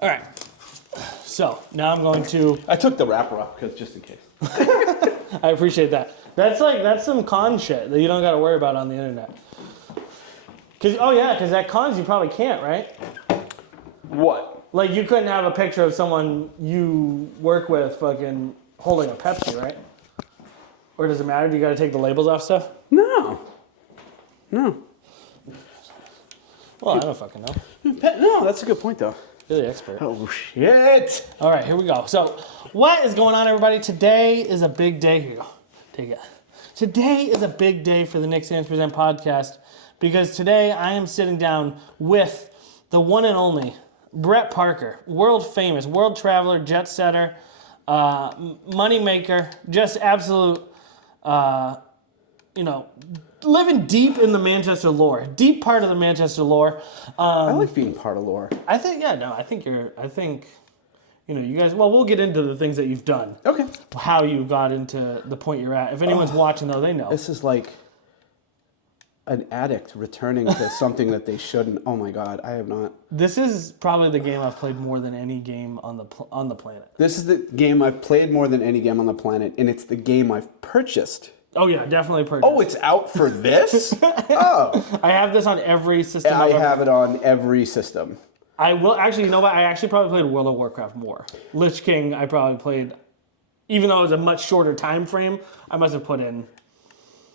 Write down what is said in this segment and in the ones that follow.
All right. So now I'm going to. I took the wrapper off because just in case. I appreciate that. That's some con shit that you don't got to worry about on the internet. Because at cons you probably can't, right? What? Like you couldn't have a picture of someone you work with fucking holding a Pepsi, right? Or does it matter? Do you got to take the labels off stuff? No. Well, I don't fucking know. No, that's a good point though. You're the expert. Oh shit! All right, here we go. So, what is going on, everybody? Today is a big day. Here you go. Take it. Today is a big day for the Nick Sands Present podcast because today I am sitting down with the one and only Brett Parker, world famous, world traveler, jet setter, money maker, just absolute, living deep in the Manchester lore, deep part of the Manchester lore. I like being part of lore. I think you guys, well, we'll get into the things that you've done. Okay. How you got into the point you're at. If anyone's watching, though, they know. This is like an addict returning to something that they shouldn't. Oh my God, I have not. This is probably the game I've played more than any game on the planet. This is the game I've played more than any game on the planet, and it's the game I've purchased. Oh yeah, definitely purchased. Oh, it's out for this? Oh. I have this on every system. I have it on every system. I will actually, you know what? I actually probably played World of Warcraft more. Lich King, I probably played, even though it was a much shorter time frame, I must have put in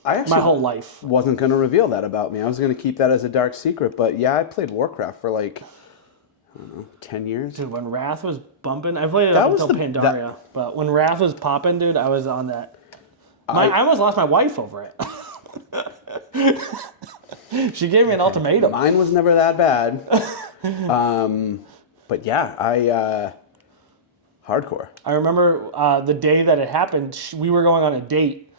my whole life. Wasn't going to reveal that about me. I was going to keep that as a dark secret, but yeah, I played Warcraft for like, I don't know, 10 years. Dude, when Wrath was bumping, I played it up until Pandaria, but when Wrath was popping, dude, I was on that. I almost lost my wife over it. She gave me an ultimatum. Mine was never that bad. But yeah, hardcore. I remember the day that it happened, we were going on a date,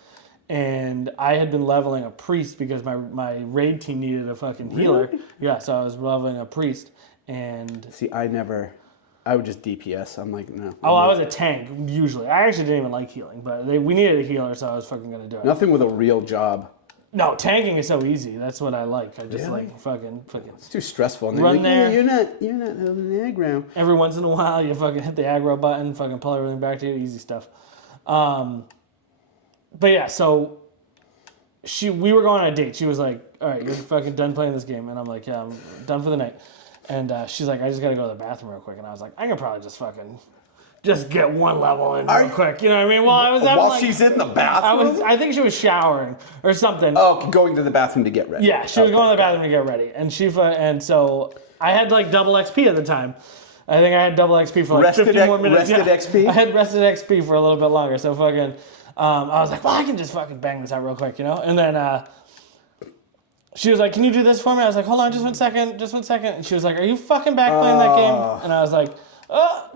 and I had been leveling a priest because my raid team needed a fucking healer. Really? Yeah, so I was leveling a priest, and... See, I would just DPS. I'm like, no. Oh, I was a tank, usually. I actually didn't even like healing, but we needed a healer, so I was fucking gonna do it. Nothing with a real job. No, tanking is so easy. That's what I like. I just like fucking. It's too stressful. And Run like, there. Yeah, you're not holding the aggro. Every once in a while, you fucking hit the aggro button, fucking pull everything back to you. Easy stuff. But yeah, so we were going on a date. She was like, "All right, you're fucking done playing this game," and I'm like, "Yeah, I'm done for the night." And she's like, "I just gotta go to the bathroom real quick," and I was like, "I can probably just get one level in real quick," you know what I mean? Well, I was while she's in the bathroom. I think she was showering or something. Oh, going to the bathroom to get ready. Yeah, she was going to the bathroom to get ready, and so I had like double XP at the time. I think I had double XP for like 50 more minutes. Rested XP. I had rested XP for a little bit longer. So fucking, I was like, well, I can just fucking bang this out real quick, you know? And then she was like, "Can you do this for me?" I was like, "Hold on, just one second. And she was like, "Are you fucking back playing that game?" And I was like,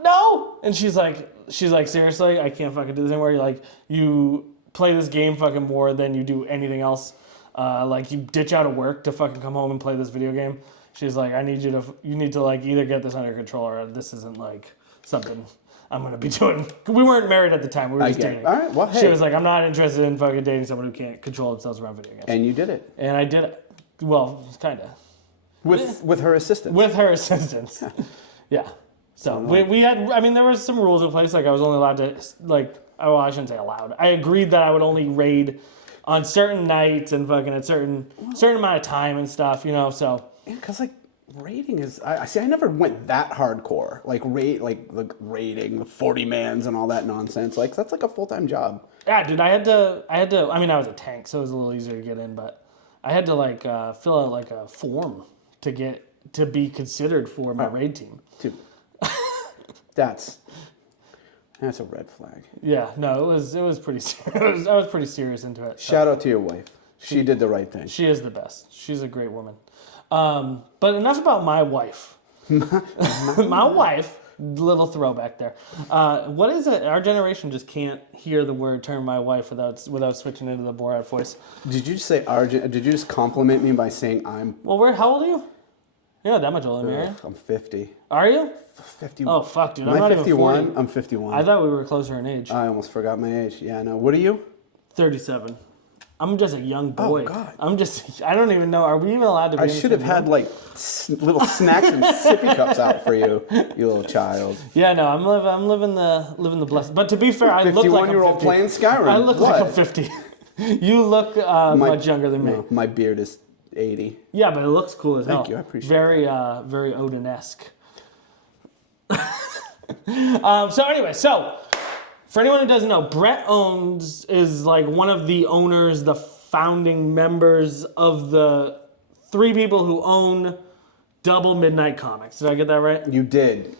"No." And she's like, "Seriously, I can't fucking do this anymore. You play this game fucking more than you do anything else. You ditch out of work to fucking come home and play this video game." She's like, you need to like either get this under control or this isn't like something I'm going to be doing. We weren't married at the time. We were just dating. All right, well, hey. She was like, "I'm not interested in fucking dating someone who can't control themselves around video games." And you did it. And I did it. Well, kind of. With her assistance. With her assistance. Yeah. So we had, there was some rules in place. Like I was only allowed to, I shouldn't say allowed. I agreed that I would only raid on certain nights and fucking at certain amount of time and stuff, you know, so. Yeah, because raiding is, I never went that hardcore. Raiding the 40 mans and all that nonsense. That's like a full-time job. Yeah, dude, I was a tank, so it was a little easier to get in, but I had to fill out a form to be considered for my raid team. Dude, that's a red flag. Yeah, no, it was pretty. I was pretty serious into it. So. Shout out to your wife. She did the right thing. She is the best. She's a great woman. But enough about my wife. My wife. Little throwback there. What is it? Our generation just can't hear the term "my wife" without switching into the Borat voice. Did you just say Did you just compliment me by saying I'm? Well, how old are you? You're not that much older than me, are you? I'm 50. Are you? 50. Oh fuck, dude! I'm not 51. Even 40. I'm 51. I thought we were closer in age. I almost forgot my age. Yeah, I know. What are you? 37. I'm just a young boy. Oh, God. I don't even know. Are we even allowed to be I in the should have same had room? like little snacks and sippy cups out for you, you little child. Yeah, no, I'm living the blessed. But to be fair, I look like I'm 51-year-old 50. playing Skyrim. I look like I'm What? 50. You look much younger than me. No, my beard is 80. Yeah, but it looks cool as hell. Thank you, I appreciate very Odin-esque. So anyway, for anyone who doesn't know, Brett is like one of the owners, the founding members of the 3 people who own Double Midnight Comics. Did I get that right? You did.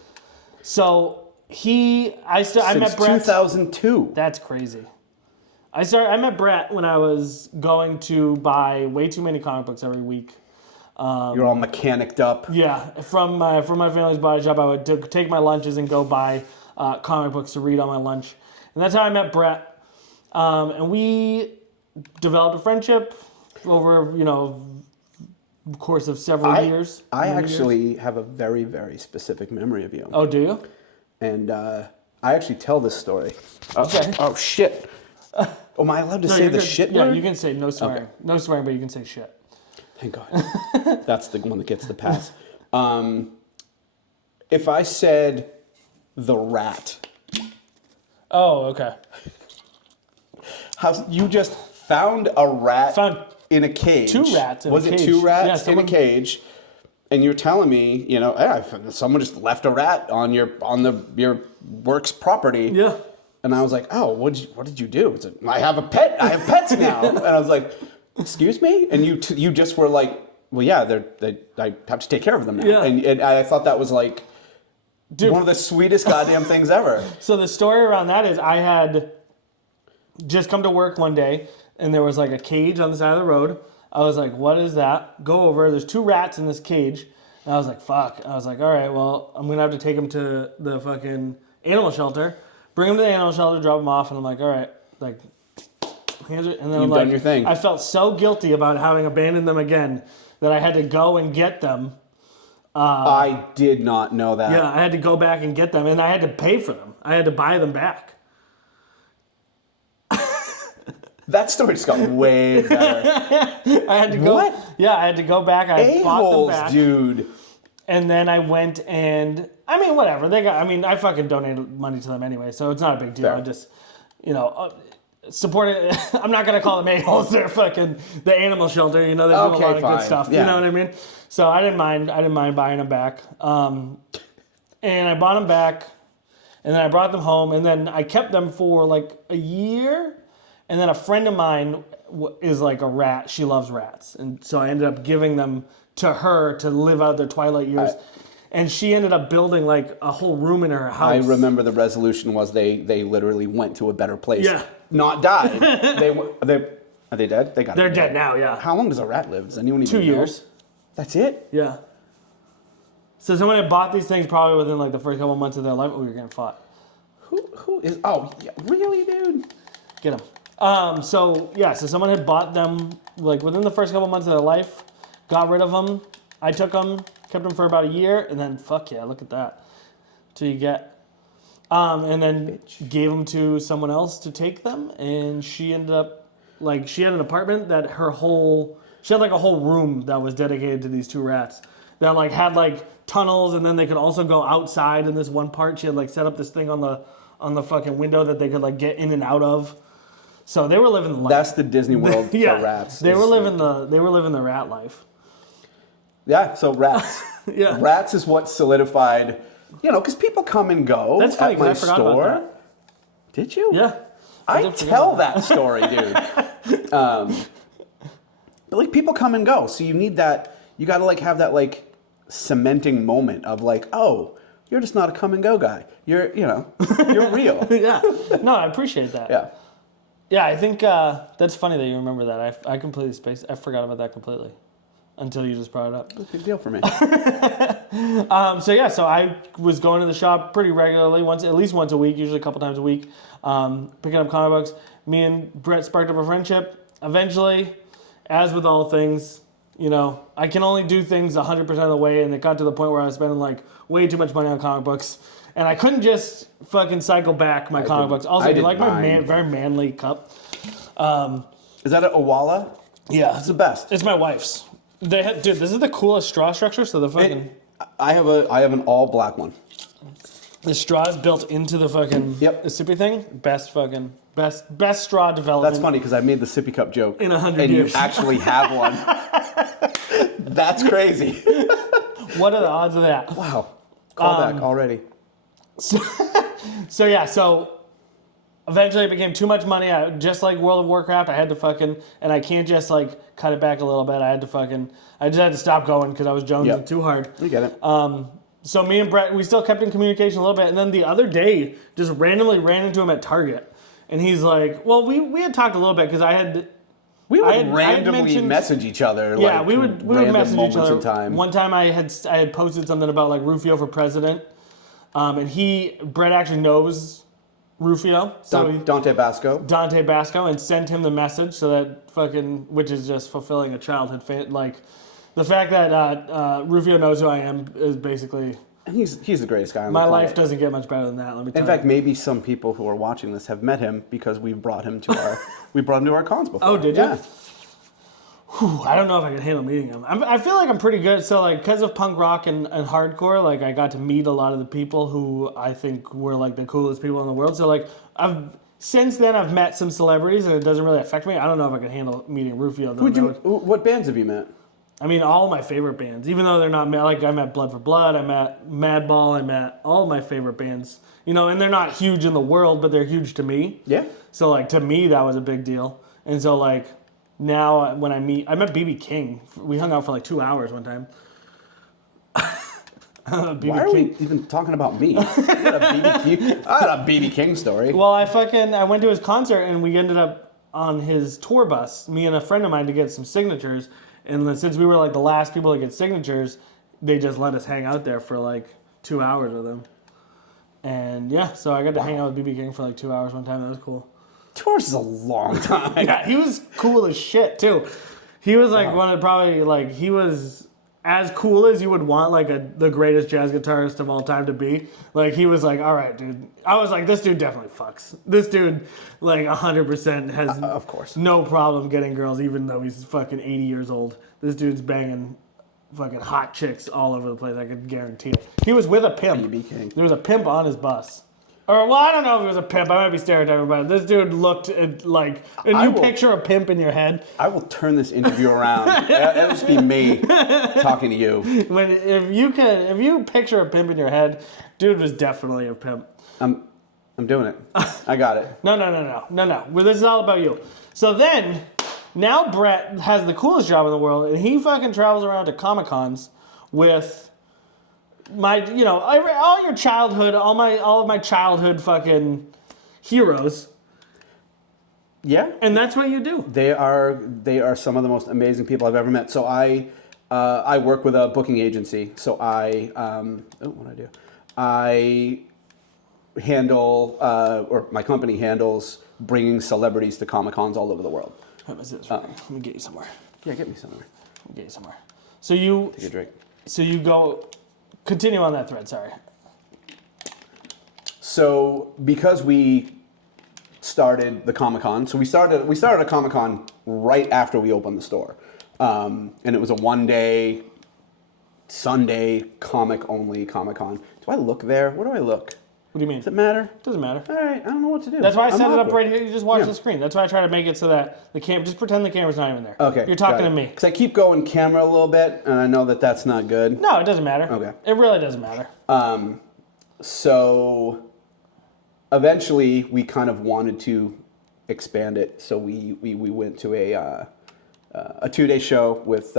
So I Since met Brett. 2002. That's crazy. I met Brett when I was going to buy way too many comic books every week. You're all mechanicked up. Yeah, from my family's body shop, I would take my lunches and go buy comic books to read on my lunch. And that's how I met Brett. And we developed a friendship over, the course of several years. I many actually years. have a very, very specific memory of you. Oh, do you? And I actually tell this story. Okay. Oh, shit. Am I allowed to say you're the good. shit Yeah, word? you can say no swearing. Okay. No swearing, but you can say shit. Thank God. That's the one that gets the pass. If I said the rat, Oh, okay. you just found a rat Found in a cage. 2 rats in Was a it cage. 2 rats Yeah, in a cage? And you're telling me, someone just left a rat on your work's property. Yeah. And I was like, oh, what did you do? It's like, I have a pet. I have pets now. And I was like, excuse me? And you just were like, well, yeah, I have to take care of them now. Yeah. And I thought that was like one of the sweetest goddamn things ever. So the story around that is I had just come to work one day and there was like a cage on the side of the road. I was like, what is that? Go over. There's 2 rats in this cage. And I was like, fuck. I was like, all right, well, I'm going to have to take them to the fucking animal shelter. Bring them to the animal shelter, drop them off. And I'm like, all right, like, and then I'm You've like, done your thing. I felt so guilty about having abandoned them again that I had to go and get them. I did not know that. Yeah, I had to go back and get them, and I had to pay for them. I had to buy them back. That story just got way better. I had to go. What? Yeah, I had to go back. I bought them A-holes, back, dude. and then I went and whatever they got. I fucking donated money to them anyway, so it's not a big deal. Fair. I just, support it. I'm not gonna call them a-holes. They're fucking the animal shelter. They do a lot of fine. good stuff. Yeah. You know what I mean? So I didn't mind. buying them back. And I bought them back, and then I brought them home, and then I kept them for like a year. And then a friend of mine is like a rat. She loves rats. And so I ended up giving them to her to live out their twilight years. And she ended up building like a whole room in her house. I remember the resolution was they literally went to a better place. Yeah. Not died. Are they dead? They're dead now, yeah. How long does a rat live? Does anyone even 2 know? years. That's it? Yeah. So someone had bought these things probably within like the first couple months of their life. Oh, you're getting fought. Who is? Oh, yeah, really, dude? Get them. So someone had bought them like within the first couple months of their life, got rid of them. I took them, kept them for about a year, and then fuck yeah, look at that. Till you get, and then gave them to someone else to take them, and she ended up she had an apartment that she had like a whole room that was dedicated to these 2 rats that like had like tunnels, and then they could also go outside in this one part. She had like set up this thing on the fucking window that they could like get in and out of. So they were living the life. That's the Disney World for rats. They were living the rat life. Yeah, so rats. Yeah. Rats is what solidified, because people come and go That's funny, at my 'cause I forgot about store. that. Did you? Yeah. I tell that story, dude. But like people come and go, so you need that. You got to like have that like cementing moment of like, oh, you're just not a come and go guy. You're real. Yeah. No, I appreciate that. Yeah. Yeah, I think that's funny that you remember that. I completely spaced. I forgot about that completely until you just brought it up. That's a big deal for me. So I was going to the shop pretty regularly, at least once a week, usually a couple times a week, picking up comic books. Me and Brett sparked up a friendship. Eventually, as with all things, I can only do things 100% of the way, and it got to the point where I was spending like way too much money on comic books. And I couldn't just fucking cycle back my comic books. Also, you like my very manly cup. Is that an Owala? Yeah, It's the best. It's my wife's. Dude, this is the coolest straw structure. So the fucking I have an all black one. the straw is built into the fucking sippy thing. Best straw development. That's funny because I made the sippy cup joke in 100 and years. you actually have one. That's crazy. What are the odds of that? Wow, callback already. So eventually it became too much money. Just like World of Warcraft, I had to fucking, and I can't just like cut it back a little bit. I just had to stop going because I was jonesing too hard. You get it. So me and Brett, we still kept in communication a little bit. And then the other day, just randomly ran into him at Target. And he's like, well, we had talked a little bit because we would randomly message each other. Yeah, like, we would message each other. In time. One time I had posted something about like Rufio for president. And Brett actually knows Rufio. So Dante Basco, and sent him the message so that fucking, which is just fulfilling a childhood like, the fact that Rufio knows who I am is basically... And he's the greatest guy on the planet. My planet. life doesn't get much better than that, let me tell you. In fact, maybe some people who are watching this have met him because we brought him to our cons before. Oh, did you? Yeah. Whew, I don't know if I can handle meeting him. I feel like I'm pretty good. So, like, because of punk rock and hardcore, like, I got to meet a lot of the people who I think were, like, the coolest people in the world. So, like, since then, I've met some celebrities, and it doesn't really affect me. I don't know if I can handle meeting Rufio. What bands have you met? I mean, all my favorite bands, even though they're not, like, I met Blood for Blood, I met Madball, I met all my favorite bands. You know, and they're not huge in the world, but they're huge to me. Yeah. So, like, to me, that was a big deal. And so, like, now when I met B.B. King. We hung out for like 2 hours one time. Why are we even talking about me? I had a B.B. King story. Well, I went to his concert and we ended up on his tour bus, me and a friend of mine, to get some signatures. And since we were like the last people to get signatures, they just let us hang out there for like 2 hours with him. And yeah, so I got to hang out with B.B. King for like 2 hours one time. That was cool. 2 hours is a long time. Yeah, he was cool as shit too. He was like he was as cool as you would want like the greatest jazz guitarist of all time to be. Like he was like, all right, dude. I was like, this dude definitely fucks. This dude like 100% has of course no problem getting girls, even though he's fucking 80 years old. This dude's banging fucking hot chicks all over the place. I could guarantee it. He was with a pimp. B.B. King. There was a pimp on his bus. Or, well, I don't know if he was a pimp. I might be stereotyping, but this dude looked like... And you picture a pimp in your head. I will turn this interview around. It'll just be me talking to you. If you picture a pimp in your head, dude was definitely a pimp. I'm doing it. I got it. No. Well, this is all about you. So then, now Brett has the coolest job in the world, and he fucking travels around to Comic-Cons with... all your childhood, all of my childhood fucking heroes. Yeah. And that's what you do. They are some of the most amazing people I've ever met. So I work with a booking agency. So I handle, or my company handles bringing celebrities to Comic-Cons all over the world. Let me get you somewhere. Yeah, get me somewhere. Let me get you somewhere. So you... Take a drink. So you go... Continue on that thread, sorry. So because we started the Comic-Con, so we started a Comic-Con right after we opened the store. And it was a one-day, Sunday, comic-only Comic-Con. Do I look there? Where do I look? What do you mean? Does it matter? Doesn't matter. All right, I don't know what to do. That's why I set it up awkward. right here. You just watch the screen. That's why I try to make it so that the just pretend the camera's not even there. Okay. You're talking to me. Because I keep going camera a little bit, and I know that that's not good. No, it doesn't matter. Okay. It really doesn't matter. So eventually we kind of wanted to expand it. So we went to a 2-day show with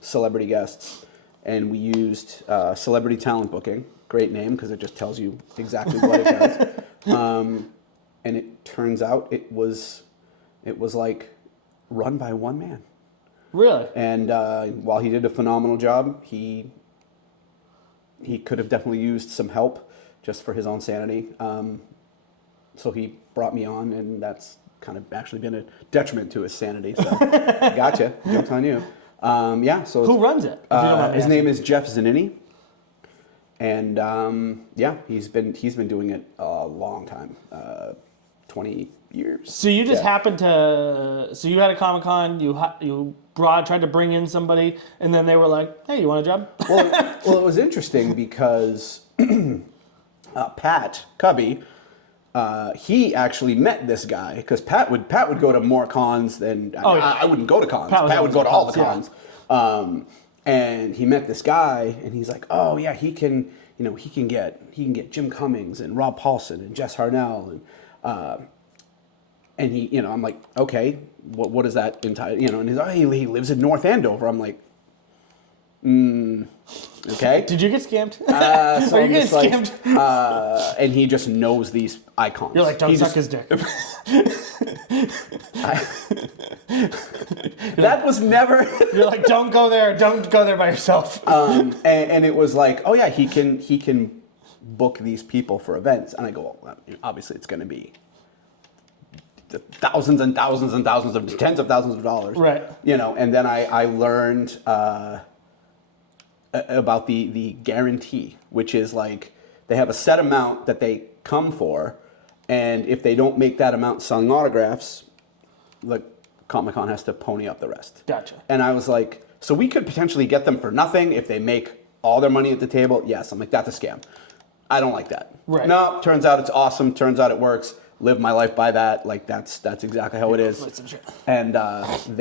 celebrity guests, and we used celebrity talent booking. Great name because it just tells you exactly what it does. And it turns out it was like run by one man. Really? And while he did a phenomenal job, he could have definitely used some help just for his own sanity. So he brought me on, and that's kind of actually been a detriment to his sanity. So gotcha. Joke's on you. Yeah. So who runs it? If you don't mind me his asking. name is Jeff Zanini. And yeah, he's been doing it a long time. 20 years. So you just happened to, so you had a Comic-Con, you tried to bring in somebody, and then they were like, hey, you want a job? Well, it was interesting because Pat Covey, he actually met this guy because Pat would go to more cons than I wouldn't go to cons. Pat would go to all the cons. And he met this guy, and he's like, oh yeah, he can get Jim Cummings and Rob Paulson and Jess Harnell and he, I'm like, okay, what is that entire, and he's like, oh, he lives in North Andover. I'm like, okay. Did you get scammed? So Are you getting scammed? And he just knows these icons. You're like, don't suck his dick. That was never. You're like, don't go there by yourself. And it was like, oh yeah, he can book these people for events, and I go, well, obviously it's going to be thousands and thousands and thousands of tens of thousands of dollars, right? And then I learned about the guarantee, which is like they have a set amount that they come for, and if they don't make that amount selling autographs, the Comic-Con has to pony up the rest. Gotcha. And I was like, so we could potentially get them for nothing if they make all their money at the table? Yes. I'm like, that's a scam. I don't like that. Right. No, turns out it's awesome. Turns out it works. Live my life by that. Like that's exactly how it is. And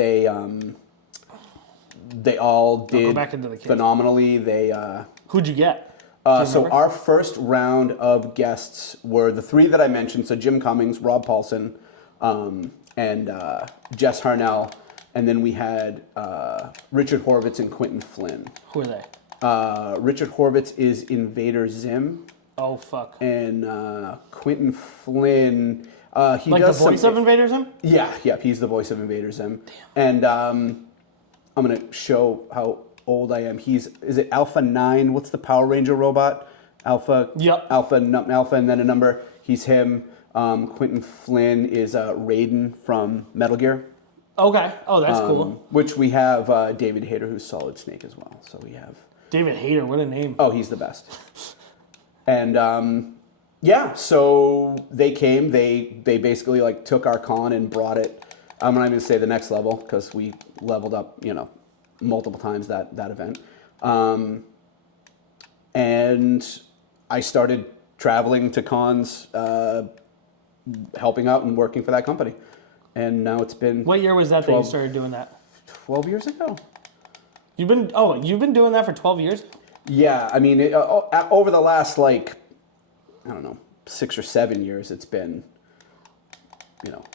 they all did phenomenally. Who'd you get? So our first round of guests were the three that I mentioned. So Jim Cummings, Rob Paulson, and Jess Harnell. And then we had Richard Horvitz and Quentin Flynn. Who are they? Richard Horvitz is Invader Zim. Oh, fuck. And Quentin Flynn, he like does the voice of Invader Zim? Yeah, he's the voice of Invader Zim. Damn. And I'm going to show how old I am. Is it Alpha 9? What's the Power Ranger robot? Alpha? Yep. Alpha, and then a number. He's him. Quentin Flynn is Raiden from Metal Gear. Okay. Oh, that's cool. Which we have David Hayter, who's Solid Snake as well. So we have... David Hayter, what a name. Oh, he's the best. And so they came. They basically like took our con and brought it. I'm not even gonna say the next level because we leveled up, multiple times that event. And I started traveling to cons, helping out and working for that company. And now it's been. What year was that that you started doing that? 12 years ago. You've been doing that for 12 years? Yeah, I mean, over the last 6 or 7 years, it's been,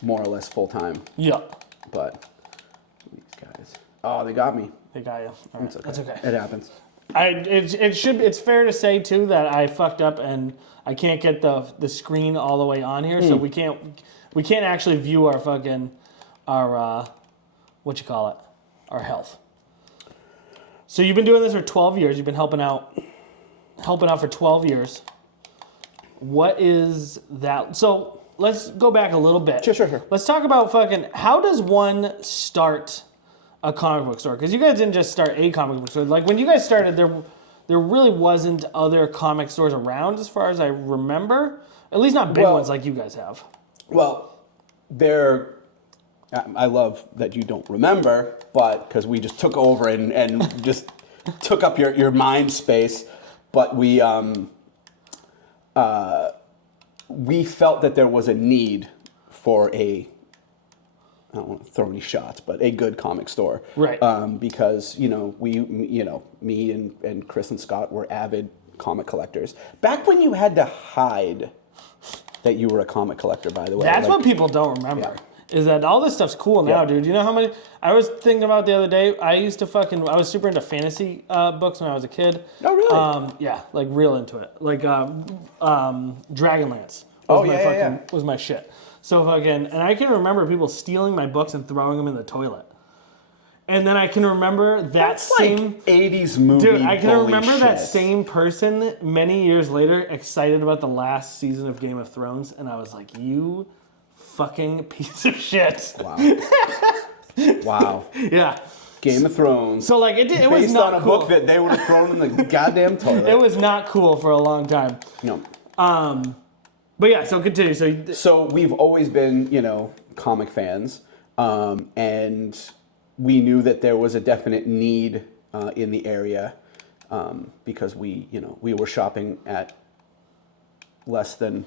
more or less full time. Yeah. But these guys, they got me. They got you. All right. Okay. That's okay. It happens. It's fair to say too that I fucked up and I can't get the screen all the way on here, so we can't actually view our our health. So you've been doing this for 12 years. You've been helping out for 12 years. What is that? So let's go back a little bit. Sure. Let's talk about how does one start a comic book store? Because you guys didn't just start a comic book store. Like when you guys started, there really wasn't other comic stores around as far as I remember. At least not big ones like you guys have. Well, I love that you don't remember, but because we just took over and just took up your mind space. But we felt that there was a need for I don't want to throw any shots, but a good comic store. Right. Because, me and Chris and Scott were avid comic collectors. Back when you had to hide that you were a comic collector, by the way. That's what people don't remember. Yeah. Is that all this stuff's cool now, dude. You know how many... I was thinking about the other day, I was super into fantasy books when I was a kid. Oh, really? Yeah, like real into it. Like Dragonlance was my shit. So and I can remember people stealing my books and throwing them in the toilet. And then I can remember That's like 80s movie. Dude, I can remember that same person many years later excited about the last season of Game of Thrones, and I was like, you fucking piece of shit. Wow. Wow. Yeah. Game of Thrones. So it was not cool. Based on a book that they would have thrown in the goddamn toilet. It was not cool for a long time. No. But yeah, so continue. So we've always been, comic fans, and we knew that there was a definite need in the area because we were shopping at less than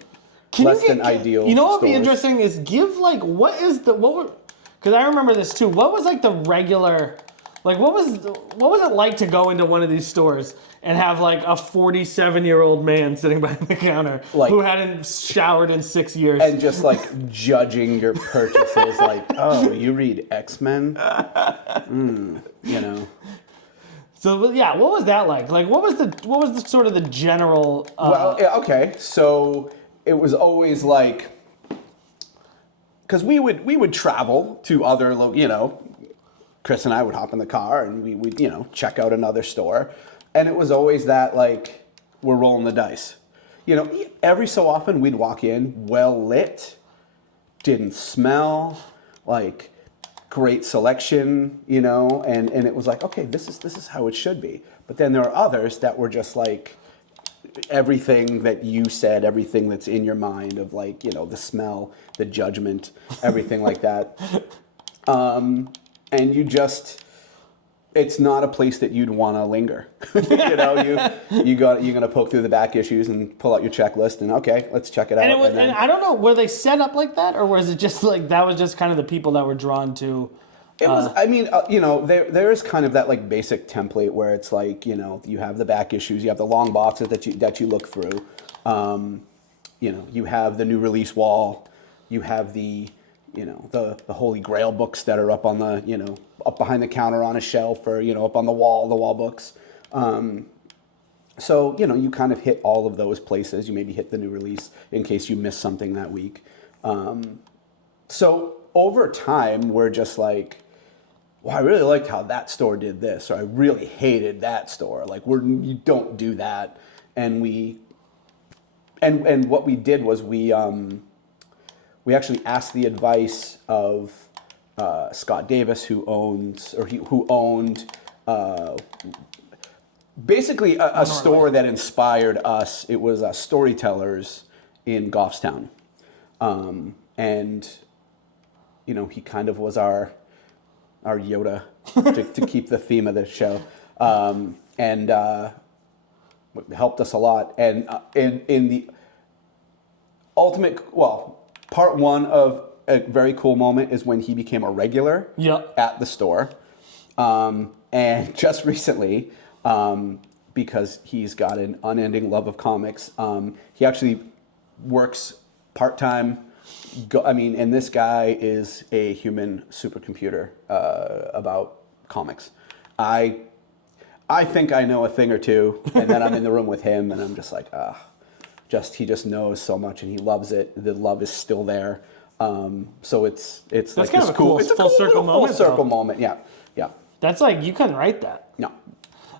ideal. You know what would be stores. interesting is give like because I remember this too. What was like the regular, like what was it like to go into one of these stores and have like a 47-year-old man sitting behind the counter who hadn't showered in 6 years and just like judging your purchases, like, oh, you read X-Men, So yeah, what was that like? Like what was the sort of the general? Okay, so it was always like, because we would travel to other, Chris and I would hop in the car and we would, check out another store. And it was always that, like, we're rolling the dice. Every so often we'd walk in well lit, didn't smell, like, great selection, and it was like, okay, this is how it should be. But then there are others that were just like, everything that you said, everything that's in your mind of like, the smell, the judgment, everything like that. And it's not a place that you'd want to linger. you're going to poke through the back issues and pull out your checklist and okay, let's check it out. And I don't know, were they set up like that or was it just like, that was just kind of the people that were drawn to? It was, there is kind of that like basic template where it's like, you have the back issues, you have the long boxes that you look through. You have the new release wall, you have the Holy Grail books that are up on the, up behind the counter on a shelf or, up on the wall books. So, you kind of hit all of those places. You maybe hit the new release in case you missed something that week. So over time, we're just like, well, I really liked how that store did this, or I really hated that store. Like, you don't do that. And what we did was we actually asked the advice of Scott Davis, who owned basically a store that inspired us. It was Storytellers in Goffstown, and he kind of was our Yoda to keep the theme of the show, and helped us a lot. And in the ultimate, part one of a very cool moment is when he became a regular at the store. And just recently, because he's got an unending love of comics, he actually works part-time. And this guy is a human supercomputer about comics. I think I know a thing or two, and then I'm in the room with him, and I'm just like, he just knows so much, and he loves it. The love is still there. So it's That's like kind this of a cool, cool it's a full cool circle little moment. Full circle moment, yeah. That's like, you couldn't write that. No,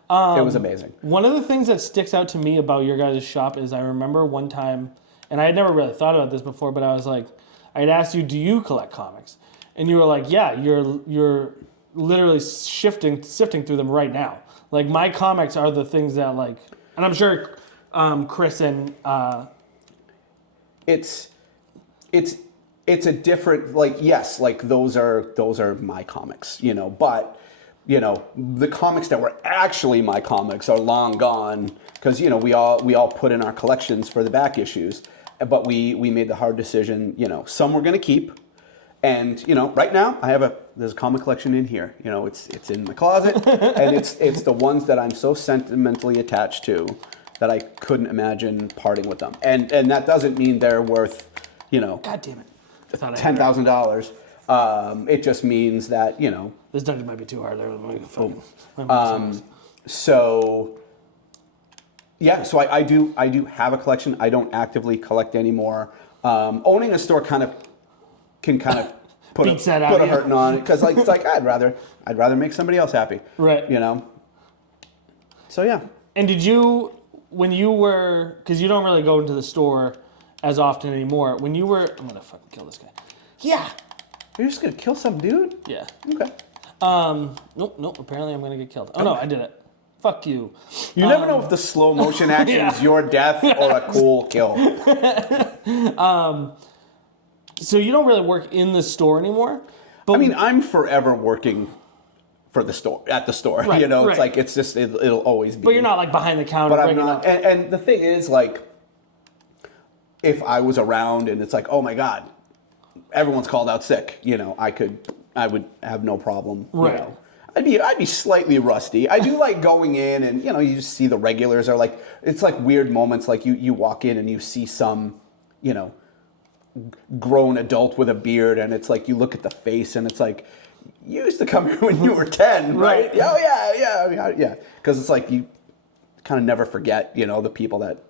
it was amazing. One of the things that sticks out to me about your guys' shop is I remember one time, and I had never really thought about this before, but I was like, I had asked you, do you collect comics? And you were like, yeah, you're literally sifting through them right now. Like, my comics are the things that, like, and I'm sure Chris and it's a different, like, yes, like those are my comics, but the comics that were actually my comics are long gone because we all put in our collections for the back issues, but we made the hard decision, some we're gonna keep. And right now there's a comic collection in here. It's in my closet, and it's the ones that I'm so sentimentally attached to that I couldn't imagine parting with them. And that doesn't mean they're worth, God damn it, $10,000. It just means that this dungeon might be too hard. So yeah, so I do have a collection. I don't actively collect anymore. Owning a store can put a hurting on it because it's like I'd rather make somebody else happy, right? So yeah. And did you, when you were, because you don't really go into the store as often anymore, when you were, I'm gonna fucking kill this guy. Yeah. You're just gonna kill some dude? Yeah. Okay. Nope. Apparently I'm gonna get killed. Oh no, I did it. fuck you. You never know if the slow motion action is your death or a cool kill. So you don't really work in the store anymore. But I mean, I'm forever working for the store, at the store. Right, You know, it's right. like, it's just, it'll always be. But you're not like behind the counter. But I'm bringing not. up. And the thing is, like, if I was around and it's like, oh my God, everyone's called out sick, you know, I would have no problem. Right. You know. I'd be slightly rusty. I do like going in and, you know, you just see the regulars are like, it's like weird moments. Like you walk in and you see some, you know, grown adult with a beard, and it's like you look at the face and it's like, you used to come here when you were 10, right? Oh yeah. Because it's like you kind of never forget, you know, the people that,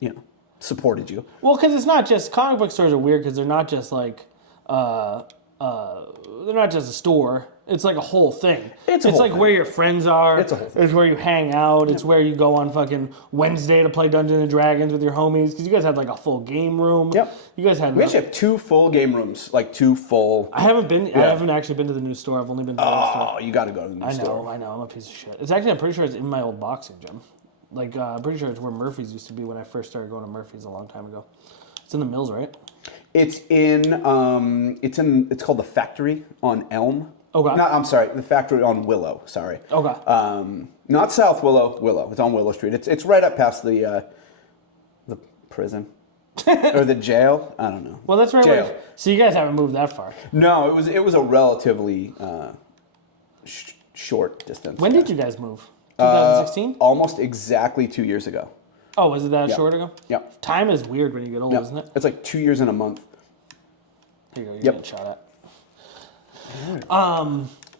you know, supported you. Well, because it's not just comic book stores are weird because they're not just like they're not just a store. It's like a whole thing. It's whole like thing. where your friends are. It's a whole thing. It's where you hang out. It's where you go on fucking Wednesday to play Dungeons and Dragons with your homies. Because you guys had like a full game room. Yep. You guys had. We actually have 2 full game rooms, like 2 full. I haven't been. I haven't actually been to the new store. I've only been to the old store. Oh, you got to go to the new store. I know. I'm a piece of shit. It's actually. I'm pretty sure it's in my old boxing gym. Like I'm pretty sure it's where Murphy's used to be when I first started going to Murphy's a long time ago. It's in the Mills, right? It's called the Factory on Elm. Okay. No, I'm sorry, the Factory on Willow. Sorry. Okay. Not South Willow. Willow. It's on Willow Street. It's right up past the prison or the jail. I don't know. Well, that's right. Jail. So you guys haven't moved that far. No, it was a relatively short distance. When did you guys move? 2016? Almost exactly 2 years ago. Oh, was it that short ago? Yep. Time is weird when you get old, Yep. isn't it? It's like 2 years and a month. Here you go. You're Yep. getting shot at.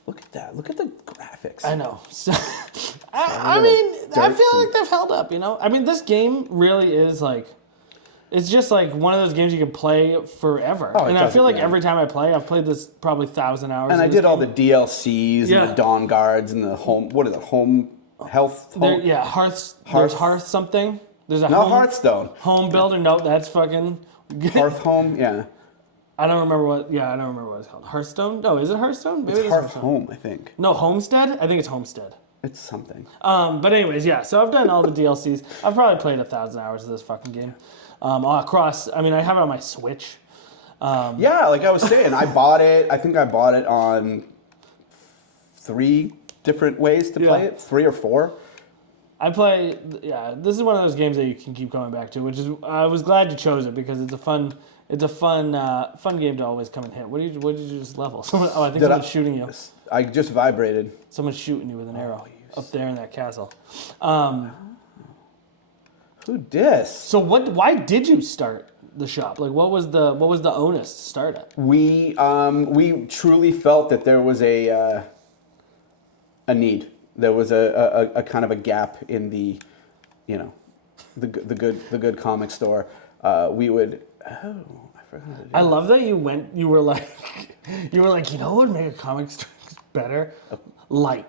Look at that. Look at the graphics. I know. So, I mean, I feel like they've held up, you know? I mean, this game really is like, it's just like one of those games you can play forever. Oh, and I feel like every time I play, I've played this probably 1,000 hours. And I did all the DLCs Yeah. and the Dawn Guards and the home, what is it, home health? Home, There's Hearth something. There's a Hearthstone. home builder. No, that's fucking. Hearth home, yeah. I don't remember what. Yeah, I don't remember what it's called. Hearthstone? No, is it Hearthstone? Maybe It's it is Hearth Hearthstone. home, I think. No, Homestead. I think it's Homestead. It's something. But anyways, yeah. So I've done all the DLCs. I've probably played 1,000 hours of this fucking game. Across. I mean, I have it on my Switch. Yeah, like I was saying, I bought it. I think I bought it on 3 different ways to play it, 3 or 4. I play. Yeah, this is one of those games that you can keep going back to. Which is, I was glad you chose it because it's a fun game to always come and hit. What did you just level? I think someone's shooting you. I just vibrated. Someone's shooting you with an arrow up there in that castle. Who dis? So why did you start the shop? Like what was the onus to start it? We truly felt that there was a need. There was a kind of a gap in the, you know, the good comic store. We would. Oh, I forgot to do I love that you were like, you know what would make a comic strip better? Light.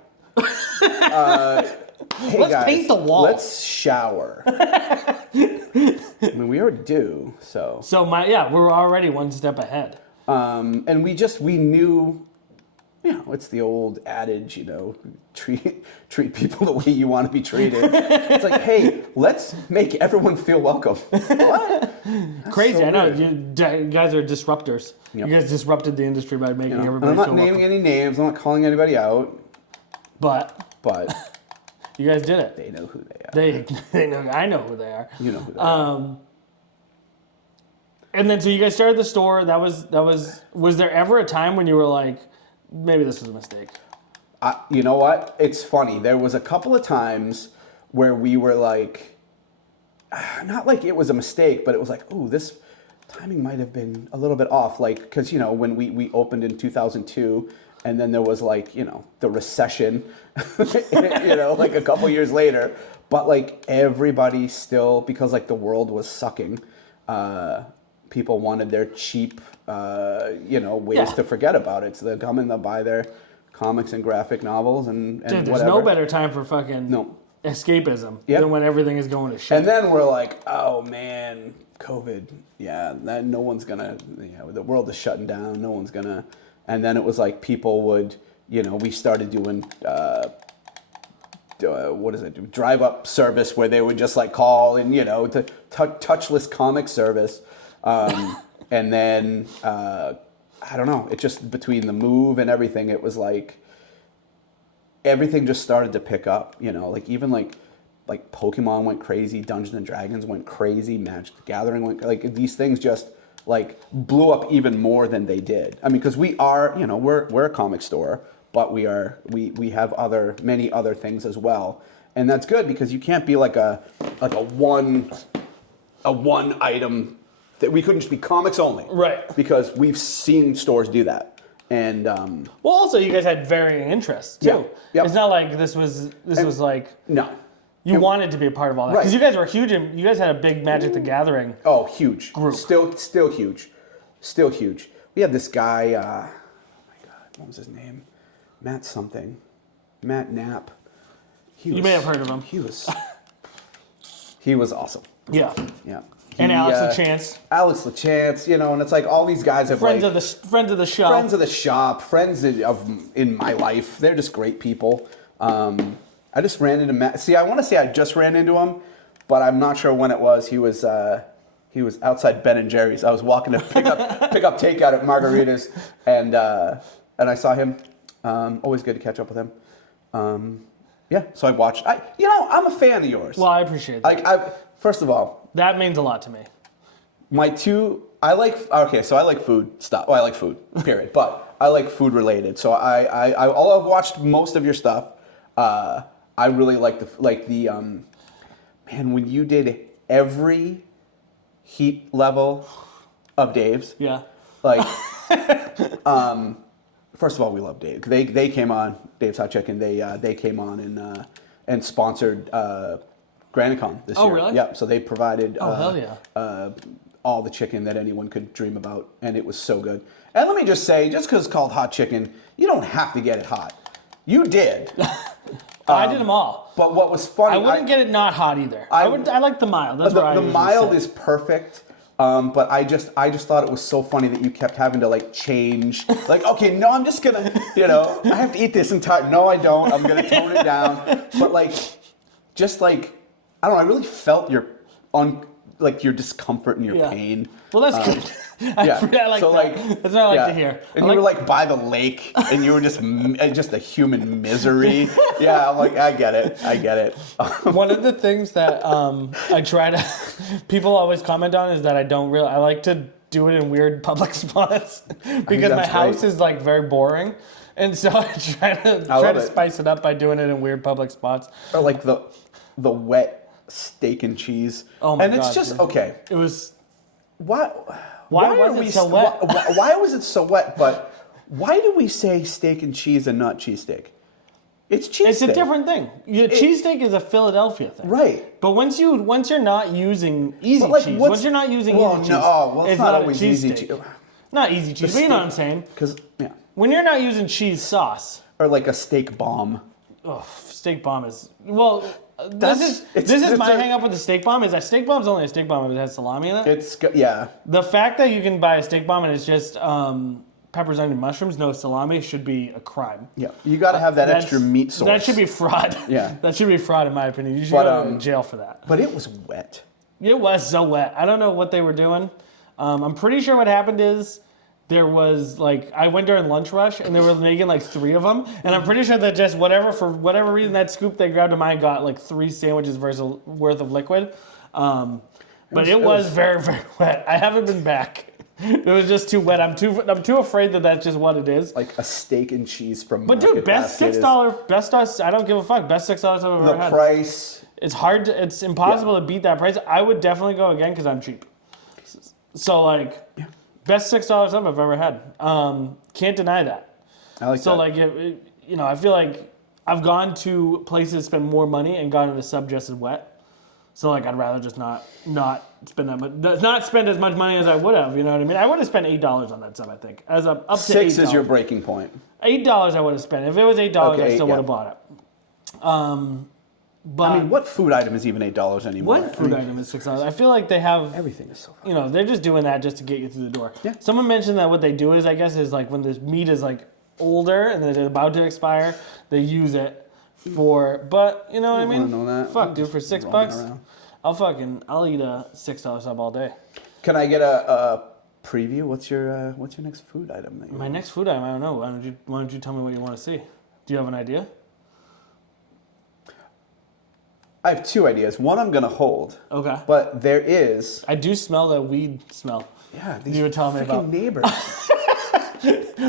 Hey Let's guys, paint the wall. Let's shower. I mean, we already do, so. So we're already one step ahead. And we knew, you know, it's the old adage, you know, treat people the way you want to be treated. It's like, hey, let's make everyone feel welcome. What? Crazy, so I know. weird. You guys are disruptors. Yep. You guys disrupted the industry by making And everybody I'm not feel naming welcome. any names. I'm not calling anybody out. But you guys did it. they know who they are. They know. I know who they are. You know who they are. And then so you guys started the store. That was there ever a time when you were like, maybe this was a mistake? You know what? It's funny. There was a couple of times where we were like, not like it was a mistake, but it was like, oh, this timing might have been a little bit off. Like, because, you know, when we opened in 2002, and then there was like, you know, the recession, you know, like a couple years later. But like everybody still, because like the world was sucking, people wanted their cheap, you know, ways to forget about it. So they'll come and they'll buy their comics and graphic novels and Dude, there's whatever. no better time for fucking escapism than when everything is going to shit. And then we're like, oh man, COVID. Yeah, no one's gonna. The world is shutting down. No one's gonna. And then it was like people would, you know, we started doing what is it? Drive up service where they would just like call and the touchless comic service, and then I don't know. It just between the move and everything, it was like everything just started to pick up. Like even like Pokemon went crazy, Dungeons and Dragons went crazy, Magic the Gathering went like these things just like blew up even more than they did. I mean, because we are we're a comic store. But we have many other things as well, and that's good because you can't be like a one item that we couldn't just be comics only, right? Because we've seen stores do that, and well, also you guys had varying interests too. Yeah, yep. It's not like this was like no. You wanted to be a part of all that because you guys were huge, and you guys had a big Magic the Gathering. Oh, huge group. Still huge. We had this guy. Oh my God, what was his name? Matt Knapp. You may have heard of him. He was awesome. Yeah. Yeah. And Alex LaChance. Alex LaChance, and it's like all these guys have friends like of the shop. Friends of the shop, friends in my life. They're just great people. I just ran into Matt. See, I want to say I just ran into him, but I'm not sure when it was. He was outside Ben and Jerry's. I was walking to pick up takeout at Margaritas, and I saw him. Always good to catch up with him. Yeah, so I watched. I'm a fan of yours. Well, I appreciate that. First of all, that means a lot to me. I like food stuff. Well, I like food, period. But I like food related. So I've watched most of your stuff. I really like the man, when you did every heat level of Dave's. Yeah. Like, first of all, we love Dave. They came on, Dave's Hot Chicken. They came on and sponsored GraniteCon this year. Oh, really? Yeah. So they provided hell yeah. all the chicken that anyone could dream about, and it was so good. And let me just say, just because it's called hot chicken, you don't have to get it hot. You did. I did them all. But what was funny, I wouldn't get it not hot either. I like the mild. That's the mild is perfect. But I just thought it was so funny that you kept having to like change. Like, okay, no, I'm just gonna, I have to eat this entire. No, I don't. I'm gonna tone it down. But like, just like, I don't know. I really felt your discomfort and your pain. Well, that's good. I like so that. That's what I like to hear. And you were like by the lake, and you were just a human misery. Yeah, I'm like, I get it. One of the things that I try to, people always comment on is that I like to do it in weird public spots because my house is like very boring. And so I try to spice it up by doing it in weird public spots. Or like the wet steak and cheese. Oh my God. And it's just, dude. okay. It was... Why was it so wet? Why was it so wet? But why do we say steak and cheese and not cheesesteak? It's cheesesteak. It's a different thing. Cheesesteak is a Philadelphia thing. Right. But once you're not using easy cheese, once you're not using easy cheese, it's not always easy cheese. Not easy cheese, but you know what I'm saying. When you're not using cheese sauce. Or like a steak bomb. Oh, steak bomb is... Well... This is my hang up with the steak bomb is that steak bomb's only a steak bomb if it has salami in it. Yeah. The fact that you can buy a steak bomb and it's just peppers, onion, mushrooms, no salami should be a crime. Yeah. You got to have that extra meat source. That should be fraud. Yeah. That should be fraud in my opinion. You should go to jail for that. But it was wet. It was so wet. I don't know what they were doing. I'm pretty sure what happened is there was I went during lunch rush and they were making 3 of them. And I'm pretty sure that just for whatever reason, that scoop they grabbed of mine got 3 sandwiches worth of liquid. But it was very, very wet. I haven't been back. It was just too wet. I'm too afraid that that's just what it is. Like a steak and cheese from But dude, best $6, I don't give a fuck. Best $6 I've ever had. The price. It's hard it's impossible to beat that price. I would definitely go again because I'm cheap. So best $6 I've ever had. Can't deny that. I like that. I feel like I've gone to places, spent more money, and gotten the sub just as wet. So I'd rather just not spend that much, not spend as much money as I would have. You know what I mean? I would have spent $8 on that sub. I think up to $8. 6 is your breaking point. $8 I would have spent. If it was $8, I still would have bought it. But I mean, what food item is even $8 anymore? What food item is $6? I feel like they have... Everything is so fun. They're just doing that just to get you through the door. Yeah. Someone mentioned that what they do is, I guess, is when the meat is older and it's about to expire, they use it but you know what I mean? Wanna know that? Fuck, I'm dude, just for $6, roaming around. I'll eat a $6 sub all day. Can I get a preview? What's your next food item? That you My next food item, I don't know. Why don't you tell me what you want to see? Do you have an idea? I have two ideas. One I'm gonna hold. Okay. But there is. I do smell the weed smell. Yeah, these You were telling me freaking about. neighbors.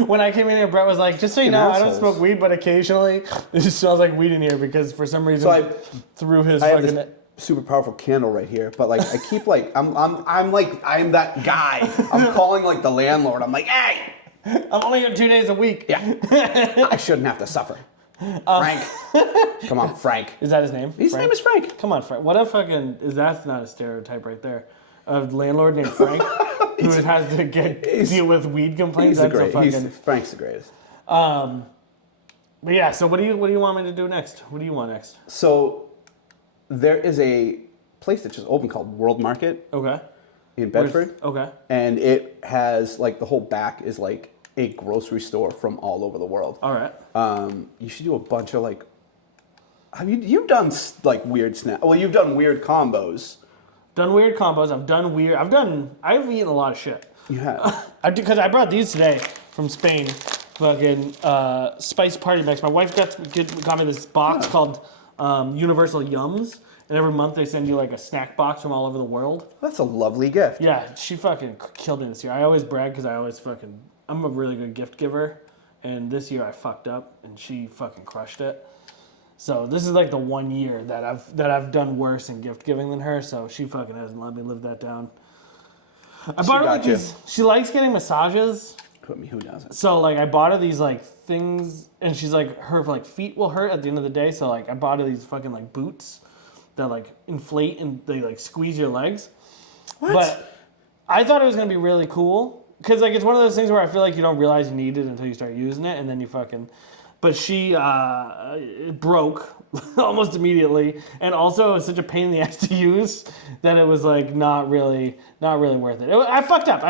When I came in here, Brett was like, just so you Freaking know, I don't assholes. smoke weed, but occasionally it just smells like weed in here because for some reason through his I have fucking. this super powerful candle right here, but like I keep like I'm that guy. I'm calling like the landlord. I'm like, hey, I'm only here 2 days a week. yeah, I shouldn't have to suffer. Frank, come on, Frank. Is that his name? His name is Frank. Come on, Frank. What a fucking is that's not a stereotype right there. A landlord named Frank who has to deal with weed complaints. He's the That's greatest. Frank's the greatest. But yeah, so what do you want me to do next? What do you want next? So there is a place that just opened called World Market Okay. in Bedford. Okay. And it has like the whole back is like a grocery store from all over the world. All right. You should do a bunch of like. You've done like weird snacks? Well, you've done weird combos. Done weird combos. I've eaten a lot of shit. You have. Because I brought these today from Spain. Fucking spice party mix. My wife got me this box called Universal Yums. And every month they send you like a snack box from all over the world. That's a lovely gift. Yeah, she fucking killed me this year. I always brag because I'm a really good gift giver. And this year I fucked up and she fucking crushed it. So this is like the 1 year that I've done worse in gift giving than her. So she fucking hasn't let me live that down. I bought her like these. She likes getting massages. Who doesn't? So like I bought her these like things, and she's like her like feet will hurt at the end of the day. So like I bought her these fucking like boots that like inflate and they like squeeze your legs. What? But I thought it was gonna be really cool because like it's one of those things where I feel like you don't realize you need it until you start using it, and then you fucking. But she it broke almost immediately, and also it was such a pain in the ass to use that it was like not really worth it. I fucked up.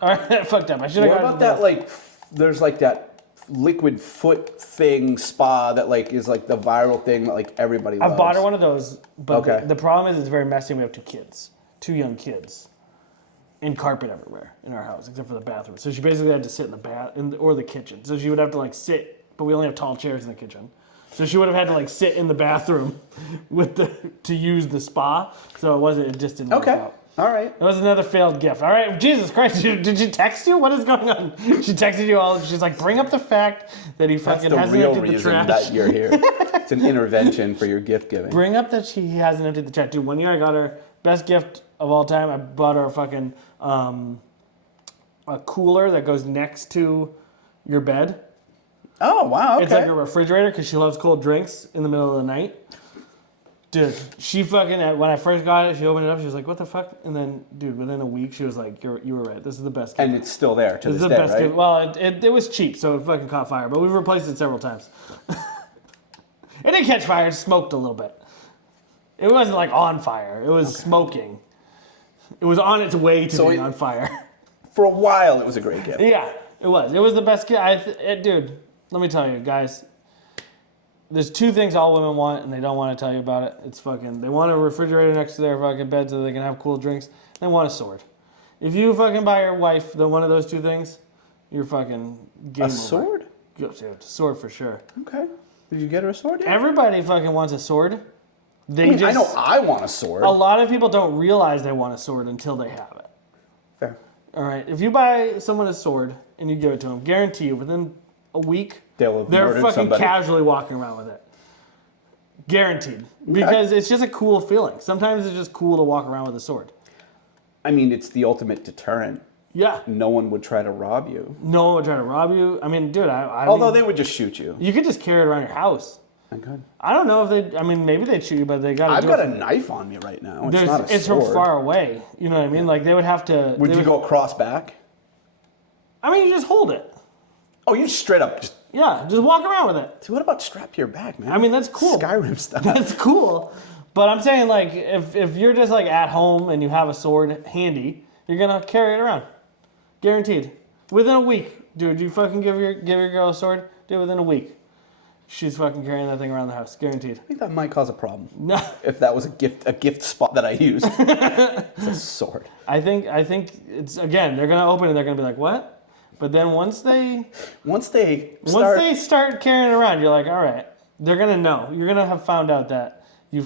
All right, I fucked up. I should have. What about that? Like, there's like that liquid foot thing spa that like is like the viral thing that like everybody loves. I bought her one of those, but Okay. the problem is it's very messy. We have two young kids, and carpet everywhere in our house except for the bathroom. So she basically had to sit in the bath or the kitchen. So she would have to like sit. But we only have tall chairs in the kitchen. So she would have had to like sit in the bathroom to use the spa. So it just didn't work out. All right. It was another failed gift. All right, Jesus Christ, did she text you? What is going on? She texted you all. She's like, bring up the fact that he fucking That's the hasn't real emptied the reason trash. that you're here. It's an intervention for your gift giving. Bring up that he hasn't emptied the trash. Dude, 1 year I got her best gift of all time. I bought her a fucking a cooler that goes next to your bed. Oh, wow, okay. It's like a refrigerator because she loves cold drinks in the middle of the night. Dude, she fucking, when I first got it, she opened it up, she was like, what the fuck? And then, dude, within a week, she was like, you were right. This is the best gift. And it's still there to This this is the day, best right? gift. Well, it was cheap, so it fucking caught fire. But we've replaced it several times. It didn't catch fire, it smoked a little bit. It wasn't like on fire. It was smoking. It was on its way to being on fire. For a while, it was a great gift. Yeah, it was. It was the best gift. Dude, let me tell you, guys. There's two things all women want, and they don't want to tell you about it. It's fucking, they want a refrigerator next to their fucking bed so they can have cool drinks. They want a sword. If you fucking buy your wife one of those two things, you're fucking game over. Sword? Dude, sword for sure. Okay. Did you get her a sword yet? Everybody fucking wants a sword. I know I want a sword. A lot of people don't realize they want a sword until they have it. Fair. All right. If you buy someone a sword and you give it to them, guarantee you within a week, They're fucking somebody. casually walking around with it. Guaranteed. Because it's just a cool feeling. Sometimes it's just cool to walk around with a sword. I mean, it's the ultimate deterrent. Yeah. No one would try to rob you. No one would try to rob you. I mean, dude, Although they would just shoot you. you could just carry it around your house. I could. I don't know if they. I mean, maybe they'd shoot you, but they got to. I've got a knife on me right now. It's not a It's sword. from far away. You know what I mean? Like they would have to. Would you go across back? I mean, you just hold it. Oh, you just straight up just. Yeah, just walk around with it. So what about strap to your back, man? I mean, that's cool. Skyrim stuff. That's cool. But I'm saying, like, if you're just like at home and you have a sword handy, you're gonna carry it around, guaranteed. Within a week, dude, you fucking give your girl a sword, dude. Within a week, she's fucking carrying that thing around the house, guaranteed. I think that might cause a problem. No, If that was a gift spot that I used. It's a sword. I think it's again. They're gonna open and they're gonna be like, what? But then once they start carrying it around, you're like, all right. They're gonna know. You're gonna have found out that you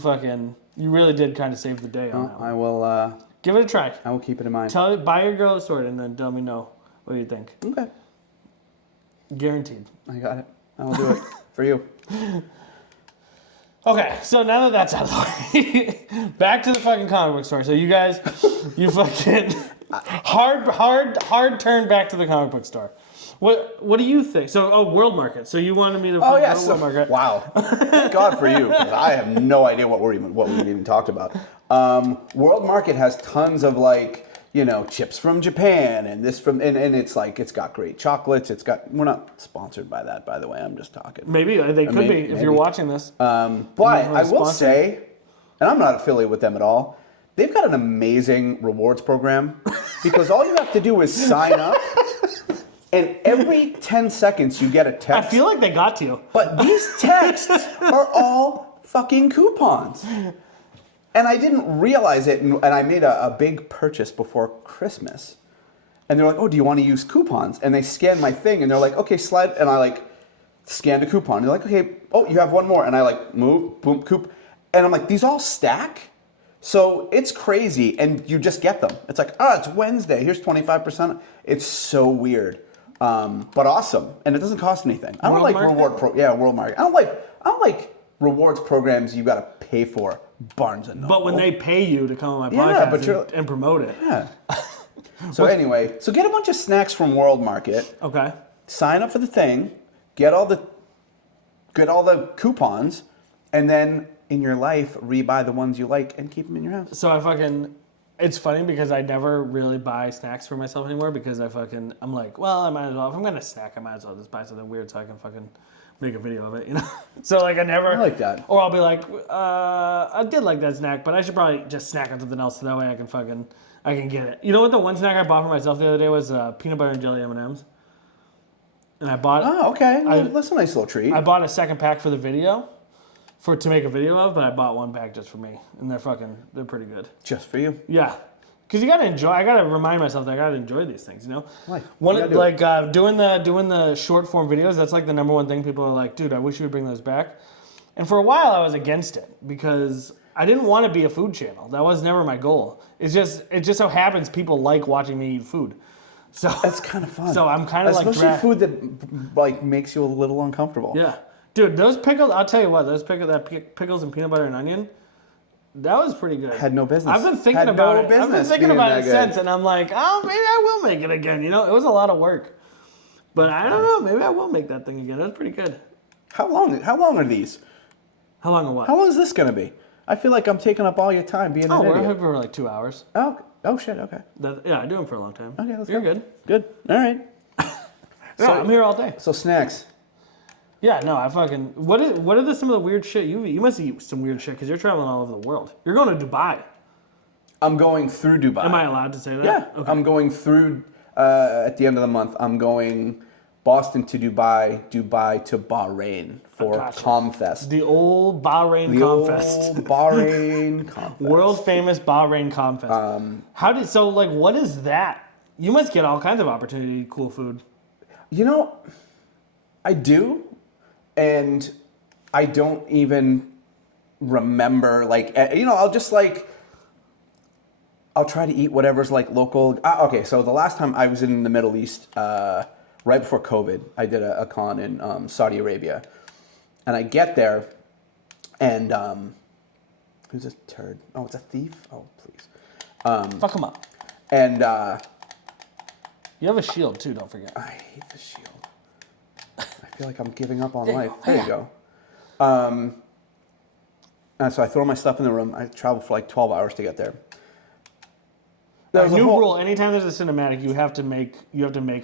really did kind of save the day on that one. I will. Give it a try. I will keep it in mind. Buy your girl a sword and then tell me what you think. Okay. Guaranteed. I got it. I will do it for you. Okay, so now that that's out of the way, back to the fucking comic book store. So you guys, you fucking hard turn back to the comic book store. What do you think? So, World Market. So you wanted me to go to World Market. Wow. Thank God for you, because I have no idea what we even talked about. World Market has tons of chips from Japan and and it's like it's got great chocolates. We're not sponsored by that, by the way. I'm just talking. Maybe they could be if you're watching this. But I will say, and I'm not affiliated with them at all. They've got an amazing rewards program because all you have to do is sign up. And every 10 seconds you get a text. I feel like they got to you. But these texts are all fucking coupons. And I didn't realize it, and I made a big purchase before Christmas. And they're like, oh, do you want to use coupons? And they scan my thing, and they're like, okay, slide. And I scanned a coupon. They're like, okay, oh, you have one more. And I move, boom, And I'm like, these all stack? So it's crazy, and you just get them. It's like, it's Wednesday. Here's 25%. It's so weird. But awesome, and it doesn't cost anything. I don't like World Market. I don't like rewards programs you got to pay for. Barnes and Noble. But when they pay you to come on my podcast and promote it, So anyway, get a bunch of snacks from World Market. Okay. Sign up for the thing, get all the coupons, and then in your life rebuy the ones you like and keep them in your house. So it's funny because I never really buy snacks for myself anymore because I'm like, well, I might as well, if I'm going to snack, I might as well just buy something weird so I can fucking make a video of it, So I like that. Or I'll be like, I did like that snack, but I should probably just snack on something else so that way I can get it. You know what the one snack I bought for myself the other day was peanut butter and jelly M&Ms? And I bought... Oh, okay. That's a nice little treat. I bought a second pack for the video. To make a video of, but I bought one pack just for me, and they're pretty good. Just for you? Yeah, because you gotta enjoy. I gotta remind myself that I gotta enjoy these things. Life. Doing the short form videos. That's like the number one thing people are like, dude, I wish you would bring those back. And for a while, I was against it because I didn't want to be a food channel. That was never my goal. It just so happens people like watching me eat food. So that's kind of fun. So I'm kind of especially food that makes you a little uncomfortable. Yeah. Dude, those pickles, I'll tell you what, pickles and peanut butter and onion, that was pretty good. Had no business. I've been thinking about it since, and I'm like, oh, maybe I will make it again. It was a lot of work. But I don't know, maybe I will make that thing again. It was pretty good. How long are these? How long are what? How long is this going to be? I feel like I'm taking up all your time being an idiot. We're here for 2 hours. Oh shit, okay. I do them for a long time. Okay, let's You're go. good. Good, all right. I'm here all day. So snacks. Yeah, no, what are some of the weird shit you eat? You must eat some weird shit because you're traveling all over the world. You're going to Dubai. I'm going through Dubai. Am I allowed to say that? Yeah, okay. I'm going through, at the end of the month, I'm going Boston to Dubai to Bahrain for ComFest. The old Bahrain ComFest. The old Bahrain ComFest. World famous Bahrain ComFest. What is that? You must get all kinds of opportunity to eat cool food. I do. And I don't even remember, I'll just I'll try to eat whatever's local. Okay, so the last time I was in the Middle East, right before COVID, I did a con in Saudi Arabia. And I get there, and who's this turd? Oh, it's a thief? Oh, please. Fuck him up. And you have a shield, too, don't forget. I hate the shield. I feel like I'm giving up on life. There you go. And so I throw my stuff in the room. I travel for 12 hours to get there. There's a new rule: anytime there's a cinematic, you have to make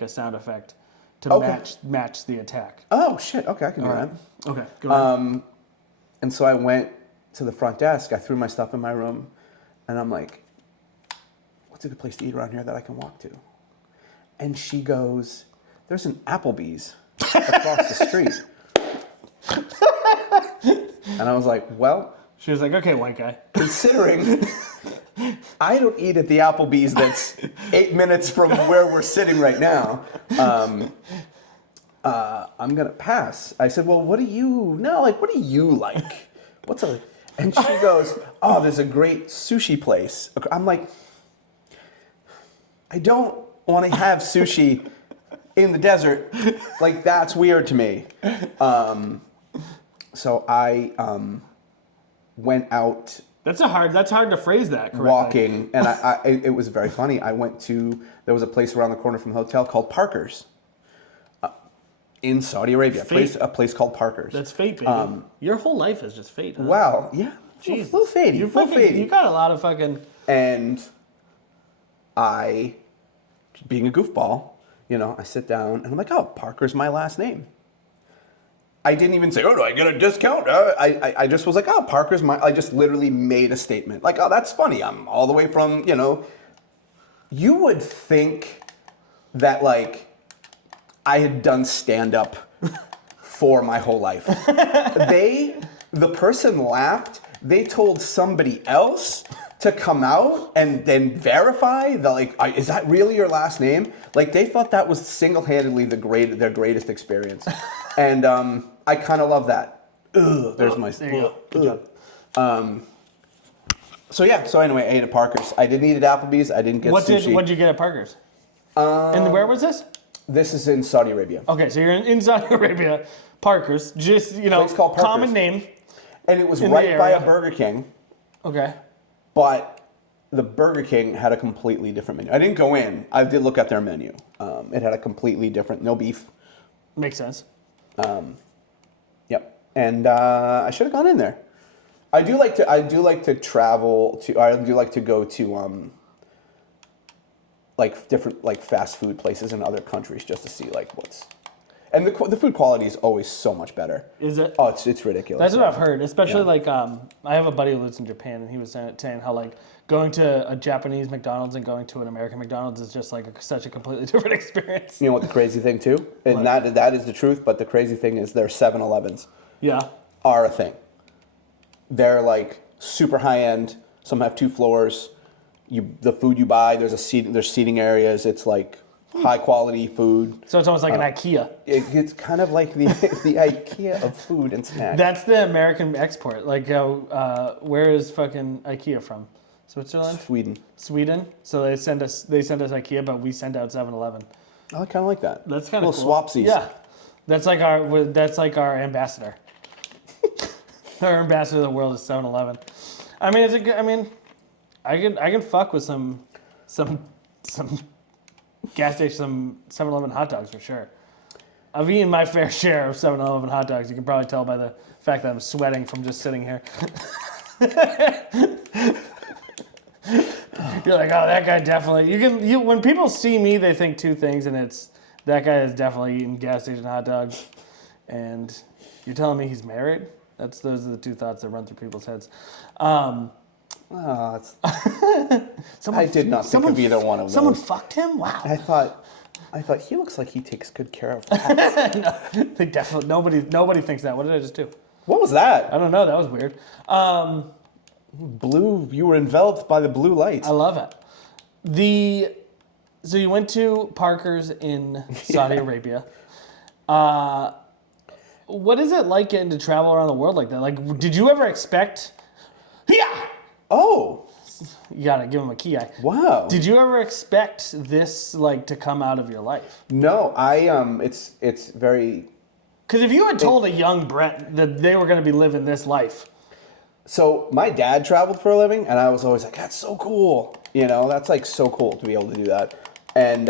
a sound effect to match the attack. Oh shit! Okay, I can do that. Okay, go ahead. And so I went to the front desk. I threw my stuff in my room, and I'm like, "What's a good place to eat around here that I can walk to?" And she goes, "There's an Applebee's across the street." And I was like, well, She was like, okay, white guy. considering I don't eat at the Applebee's that's 8 minutes from where we're sitting right now, I'm going to pass. I said, well, what do you like? And she goes, oh, there's a great sushi place. I'm like, I don't want to have sushi in the desert. Like, that's weird to me. So I went out That's hard to phrase that correctly. walking, and it was very funny. There was a place around the corner from the hotel called Parker's in Saudi Arabia. A place called Parker's. That's fate, baby. Your whole life is just fate, huh? Wow, yeah. Jesus. Little fadey. You got a lot of fucking... And I, being a goofball, I sit down and I'm like, oh, Parker's my last name. I didn't even say, oh, do I get a discount? I just was like, oh, Parker's I just literally made a statement. Like, oh, that's funny. I'm all the way from, You would think that, like, I had done stand-up for my whole life. The person laughed. They told somebody else to come out and then verify is that really your last name? Like, they thought that was single-handedly their greatest experience. And I kind of love that. Ugh, there's my... There you go. Good job. So anyway, I ate at Parker's. I didn't eat at Applebee's. I didn't get sushi. What did you get at Parker's? And where was this? This is in Saudi Arabia. Okay, so you're in Saudi Arabia, Parker's, just, Place called Parker's. Common name. And it was right by a Burger King. Okay. But the Burger King had a completely different menu. I didn't go in. I did look at their menu. It had a completely different, no beef. Makes sense. Yep. And I should have gone in there. I do like to travel to. I do like to go to different fast food places in other countries just to see what's. And the food quality is always so much better. Is it? Oh, it's ridiculous. That's what I've heard. Especially I have a buddy who lives in Japan, and he was saying how going to a Japanese McDonald's and going to an American McDonald's is just such a completely different experience. You know what the crazy thing too? And that is the truth, but the crazy thing is their 7-Elevens are a thing. They're super high end. Some have 2 floors. The food you buy, there's seating areas. It's high quality food. So it's almost like an IKEA. It's kind of like the IKEA of food and snacks. That's the American export. Where is fucking IKEA from? Switzerland? Sweden. So they send us IKEA, but we send out 7-Eleven. I kind of like that. That's kind of cool. Swapsies. Yeah, that's like our ambassador. Our ambassador of the world is 7-Eleven. I mean, I can fuck with some gas station, some 7-Eleven hot dogs for sure. I've eaten my fair share of 7-Eleven hot dogs. You can probably tell by the fact that I'm sweating from just sitting here. You're like, oh, that guy definitely. When people see me, they think 2 things, and it's that guy is definitely eating gas station hot dogs, and you're telling me he's married. Those are the 2 thoughts that run through people's heads. I did not think of either one of those. Someone fucked him? Wow. I thought he looks like he takes good care of cats. No, they definitely nobody thinks that. What did I just do? What was that? I don't know. That was weird. Blue. You were enveloped by the blue light. I love it. So you went to Parker's in Saudi Arabia. What is it like getting to travel around the world like that? Did you ever expect? Yeah. Oh. You gotta give him a key. Wow. Did you ever expect this to come out of your life? No, it's very. Because if you had told a young Brett that they were going to be living this life. So my dad traveled for a living, and I was always like, "That's so cool." That's so cool to be able to do that, and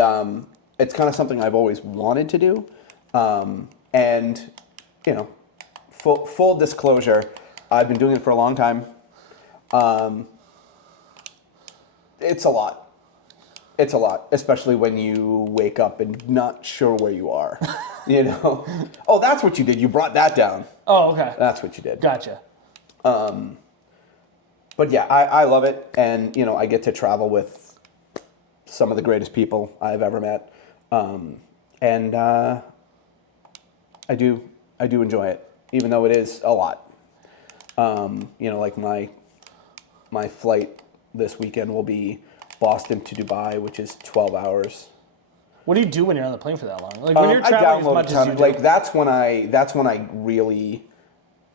it's kind of something I've always wanted to do, and full disclosure, I've been doing it for a long time. It's a lot. It's a lot, especially when you wake up and not sure where you are. Oh, that's what you did. You brought that down. Oh, okay. That's what you did. Gotcha. But yeah, I love it, and I get to travel with some of the greatest people I've ever met, and I do enjoy it, even though it is a lot. Like my flight this weekend will be Boston to Dubai, which is 12 hours. What do you do when you're on the plane for that long? Like when you're traveling as much as you do? Like that's when I really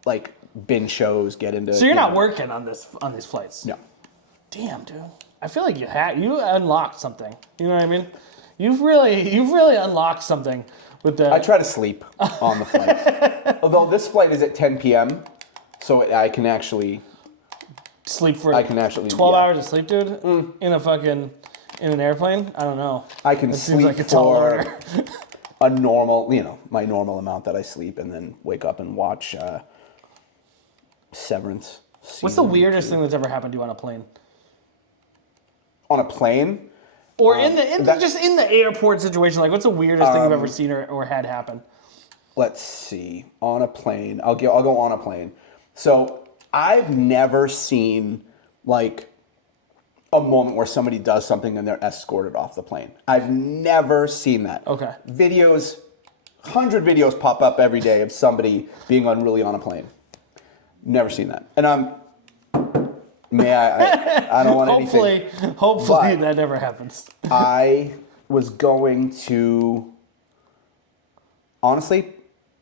like binge shows, get into. So you're not working on these flights? No. Damn, dude. I feel like you unlocked something. You know what I mean? You've really unlocked something with the. I try to sleep on the flight. Although this flight is at 10 p.m., so I can actually sleep for. I can actually 12 hours of sleep, dude. In an airplane. I don't know. I can sleep seems like a tall order. a normal, my normal amount that I sleep, and then wake up and watch Severance. What's the weirdest thing that's ever happened to you on a plane? On a plane? Or just in the airport situation, like what's the weirdest thing you've ever seen or had happen? Let's see. On a plane. I'll go on a plane. So I've never seen like a moment where somebody does something and they're escorted off the plane. I've never seen that. Okay. 100 videos pop up every day of somebody being unruly on a plane. Never seen that. And I don't want anything. Hopefully that never happens. I was going to, honestly,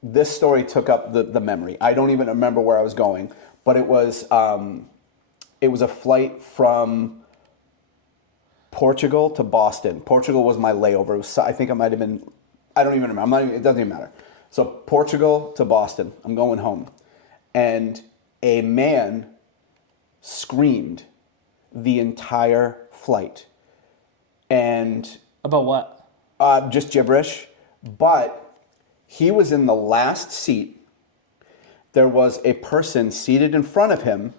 this story took up the memory. I don't even remember where I was going, but it was a flight from Portugal to Boston. Portugal was my layover. I think it might have been, I don't even remember. It doesn't even matter. So Portugal to Boston. I'm going home. And a man screamed the entire flight. And about what? Just gibberish. But he was in the last seat. There was a person seated in front of him,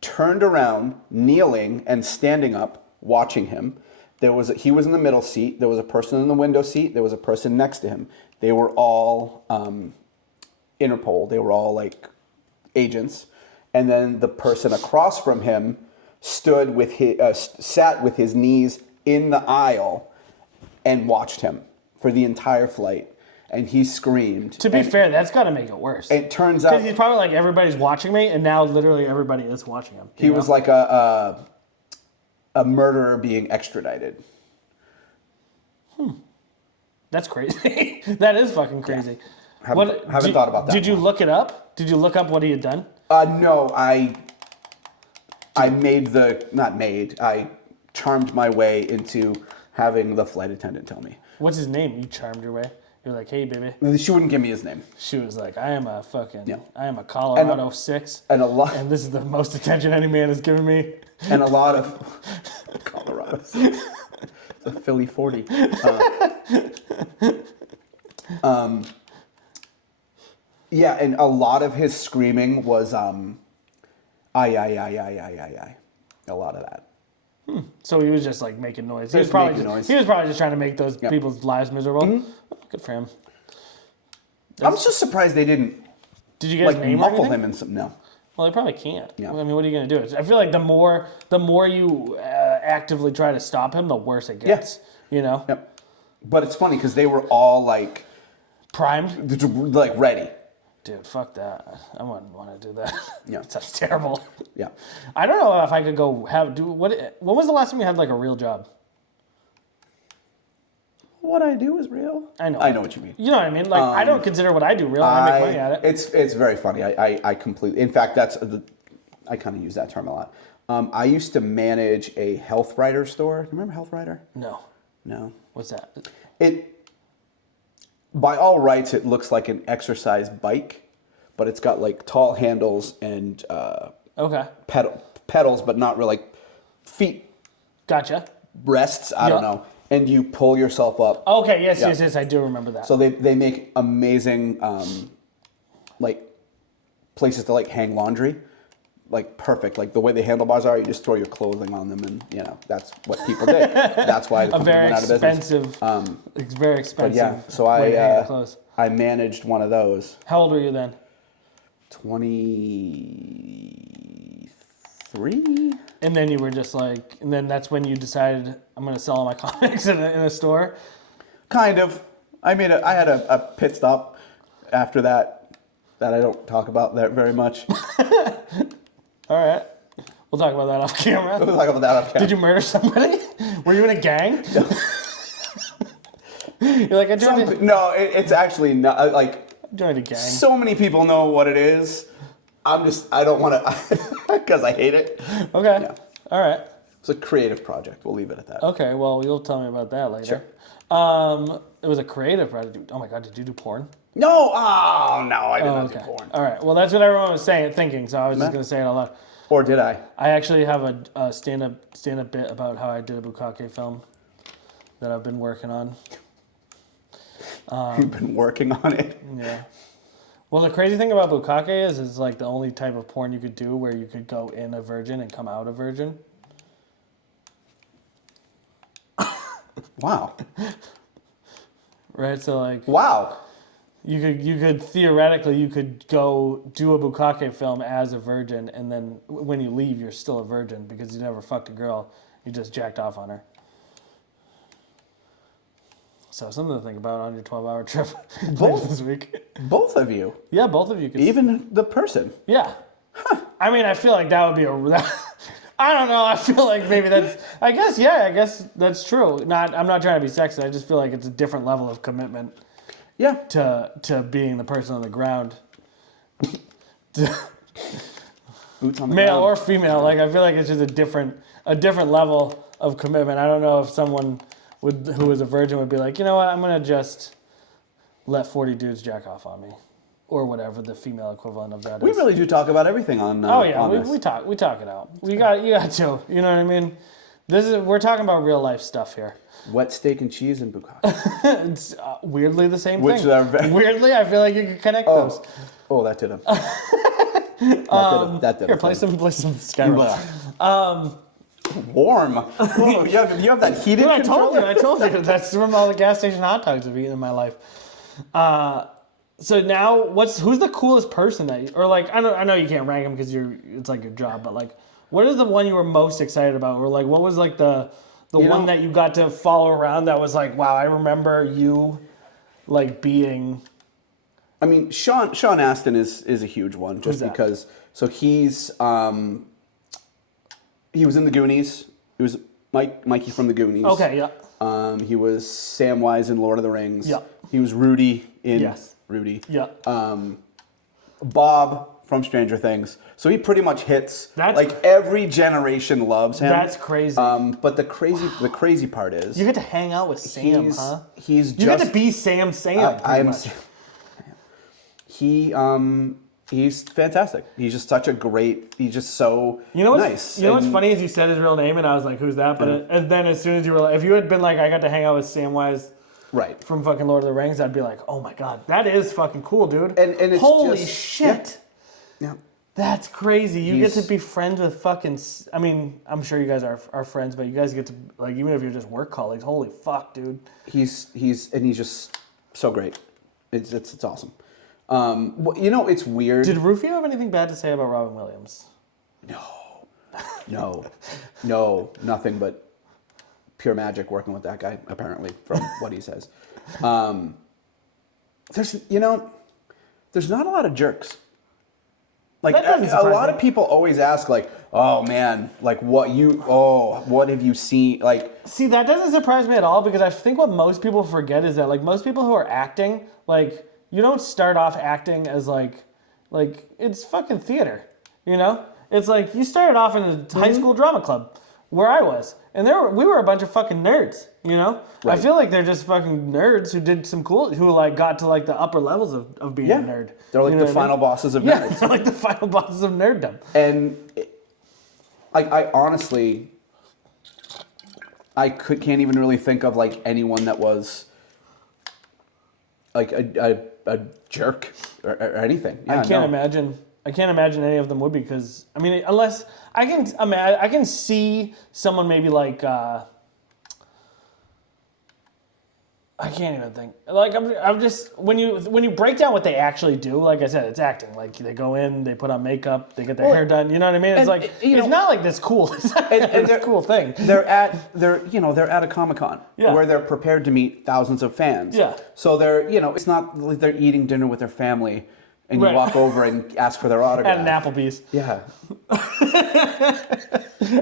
turned around, kneeling and standing up, watching him. He was in the middle seat. There was a person in the window seat. There was a person next to him. They were all Interpol. They were all like agents. And then the person across from him sat with his knees in the aisle and watched him for the entire flight. And he screamed. To be fair, that's got to make it worse. It turns out because he's probably like, everybody's watching me, and now literally everybody is watching him. He was like a murderer being extradited. That's crazy. That is fucking crazy. Yeah. Haven't thought about that. Did you look it up? Did you look up what he had done? No, I charmed my way into having the flight attendant tell me. What's his name? You charmed your way? You're like, hey, baby. She wouldn't give me his name. She was like, I am a Colorado 6. And and this is the most attention any man has given me. And a lot of Colorado 6. It's a Philly 40. Yeah, and a lot of his screaming was I. A lot of that. So he was just like making noise. He was probably just trying to make those people's lives miserable. Mm-hmm. Good for him. I'm just surprised they didn't. Did you guys name muffle him in some? No. Well, they probably can't. Yeah. I mean, what are you gonna do? I feel like the more you actively try to stop him, the worse it gets. Yeah. You know. Yep. But it's funny because they were all like primed, like ready. Dude, fuck that. I wouldn't want to do that. Yeah. That's terrible. Yeah. I don't know if I could go when was the last time you had like a real job? What I do is real. I know what you mean. You know what I mean? Like I don't consider what I do real. I make money at it. It's very funny. I completely. In fact, I kind of use that term a lot. I used to manage a Health Rider store. You remember Health Rider? No. No. What's that? By all rights, it looks like an exercise bike, but it's got like tall handles and pedals, but not really like feet. Gotcha. Rests. I don't know. And you pull yourself up. Okay. Yes. I do remember that. So they make amazing like places to like hang laundry. Like perfect, like the way the handlebars are, you just throw your clothing on them, and that's what people did. That's why the company went out of business. It's very expensive. But yeah, so I managed one of those. How old were you then? 23. And then you were just like, and then that's when you decided I'm going to sell all my comics in a store. Kind of. I had a pit stop after that. that I don't talk about that very much. All right. We'll talk about that off camera. We'll talk about that off camera. Did you murder somebody? Were you in a gang? You're like, I joined No, it's actually not, like, joined a gang. so many people know what it is. I don't want to, because I hate it. Okay. Yeah. All right. It's a creative project. We'll leave it at that. Okay, well, you'll tell me about that later. Sure. It was a creative project. Oh my God, did you do porn? No! Oh, no, I did not do Okay. porn. All right. Well, that's what everyone was thinking, so I was just going to say it out loud. Or did I? I actually have a stand-up bit about how I did a bukkake film that I've been working on. You've been working on it? Yeah. Well, the crazy thing about bukkake is it's like the only type of porn you could do where you could go in a virgin and come out a virgin. Wow. Right? So like Wow. you could theoretically you could go do a bukkake film as a virgin, and then when you leave you're still a virgin because you never fucked a girl, you just jacked off on her. So something to think about on your 12-hour trip this week. Both of you? Yeah, both of you could. Even the person? Yeah. I mean, I feel like that would be I don't know. I feel like maybe that's. I guess that's true. I'm not trying to be sexist. I just feel like it's a different level of commitment. Yeah. To being the person on the ground. Boots on the Male ground. or female. Like I feel like it's just a different level of commitment. I don't know if someone who was a virgin would be like, you know what, I'm gonna just let 40 dudes jack off on me, or whatever the female equivalent of that is. We really do talk about everything on. Oh yeah, on this. we talk it out. You got to. You know what I mean? We're talking about real life stuff here. Wet steak and cheese and bukkake. It's weirdly the same Which thing. are very- Weirdly, I feel like you could connect those. Oh, that did him. that did Here, him. play some Skyrim. Warm. Whoa, you have that heated I controller? told you. That's from all the gas station hot dogs I've eaten in my life. So now, who's the coolest person or like, I know you can't rank them because it's like your job, but like, what is the one you were most excited about? Or like, what was like the one that you got to follow around that was like, wow, I remember you like being... I mean, Sean Astin is a huge one just because, so he was in the Goonies. He was Mikey from the Goonies. Okay, yeah. He was Samwise in Lord of the Rings. Yeah. He was Rudy in Rudy. Yeah. Bob from Stranger Things. So he pretty much hits every generation loves him. That's crazy. But the crazy part is you get to hang out with Sam, huh? You get to be Sam. He's fantastic. He's just such a great. He's just so nice. You know what's funny is you said his real name and I was like, "Who's that?" But and then as soon as you were like, if you had been like, "I got to hang out with Samwise," right, from fucking Lord of the Rings, I'd be like, "Oh my god, that is fucking cool, dude!" And it's holy shit, yeah, that's crazy. You get to be friends with fucking. I mean, I'm sure you guys are friends, but you guys get to like, even if you're just work colleagues. Holy fuck, dude. He's just so great. It's awesome. It's weird. Did Rufio have anything bad to say about Robin Williams? No, nothing but pure magic working with that guy, apparently, from what he says. There's not a lot of jerks. Like, a lot of people always ask, like, oh man, like what have you seen? Like, see, that doesn't surprise me at all because I think what most people forget is that like most people who are acting, like, you don't start off acting as like it's fucking theater, you know? It's like you started off in a high school drama club where I was, and we were a bunch of fucking nerds, you know? Right. I feel like they're just fucking nerds who did some cool, who like got to like the upper levels of being a nerd. They're like the final bosses of nerds. Yeah, they're like the final bosses of nerddom. And I honestly, can't even really think of like anyone that was like a jerk or anything. Yeah, I can't imagine any of them would be because I mean, unless I can see someone maybe like I can't even think. Like I'm just when you break down what they actually do, like I said, it's acting. Like they go in, they put on makeup, they get their hair done. You know what I mean? It's like it's not like this cool. It's not this cool thing. They're at a Comic-Con where they're prepared to meet thousands of fans. Yeah. So they're it's not like they're eating dinner with their family and you walk over and ask for their autograph. At an Applebee's. Yeah.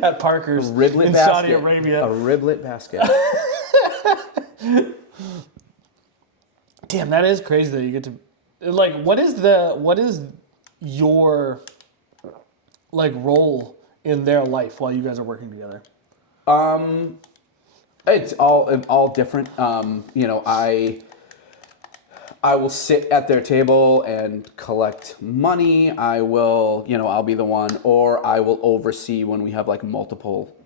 At Parker's Riblet in basket. Saudi Arabia. A riblet basket. Damn, that is crazy that you get to, like, what is your, like, role in their life while you guys are working together? It's all different. You know, I will sit at their table and collect money. I will, you know, I'll be the one, or I will oversee when we have like multiple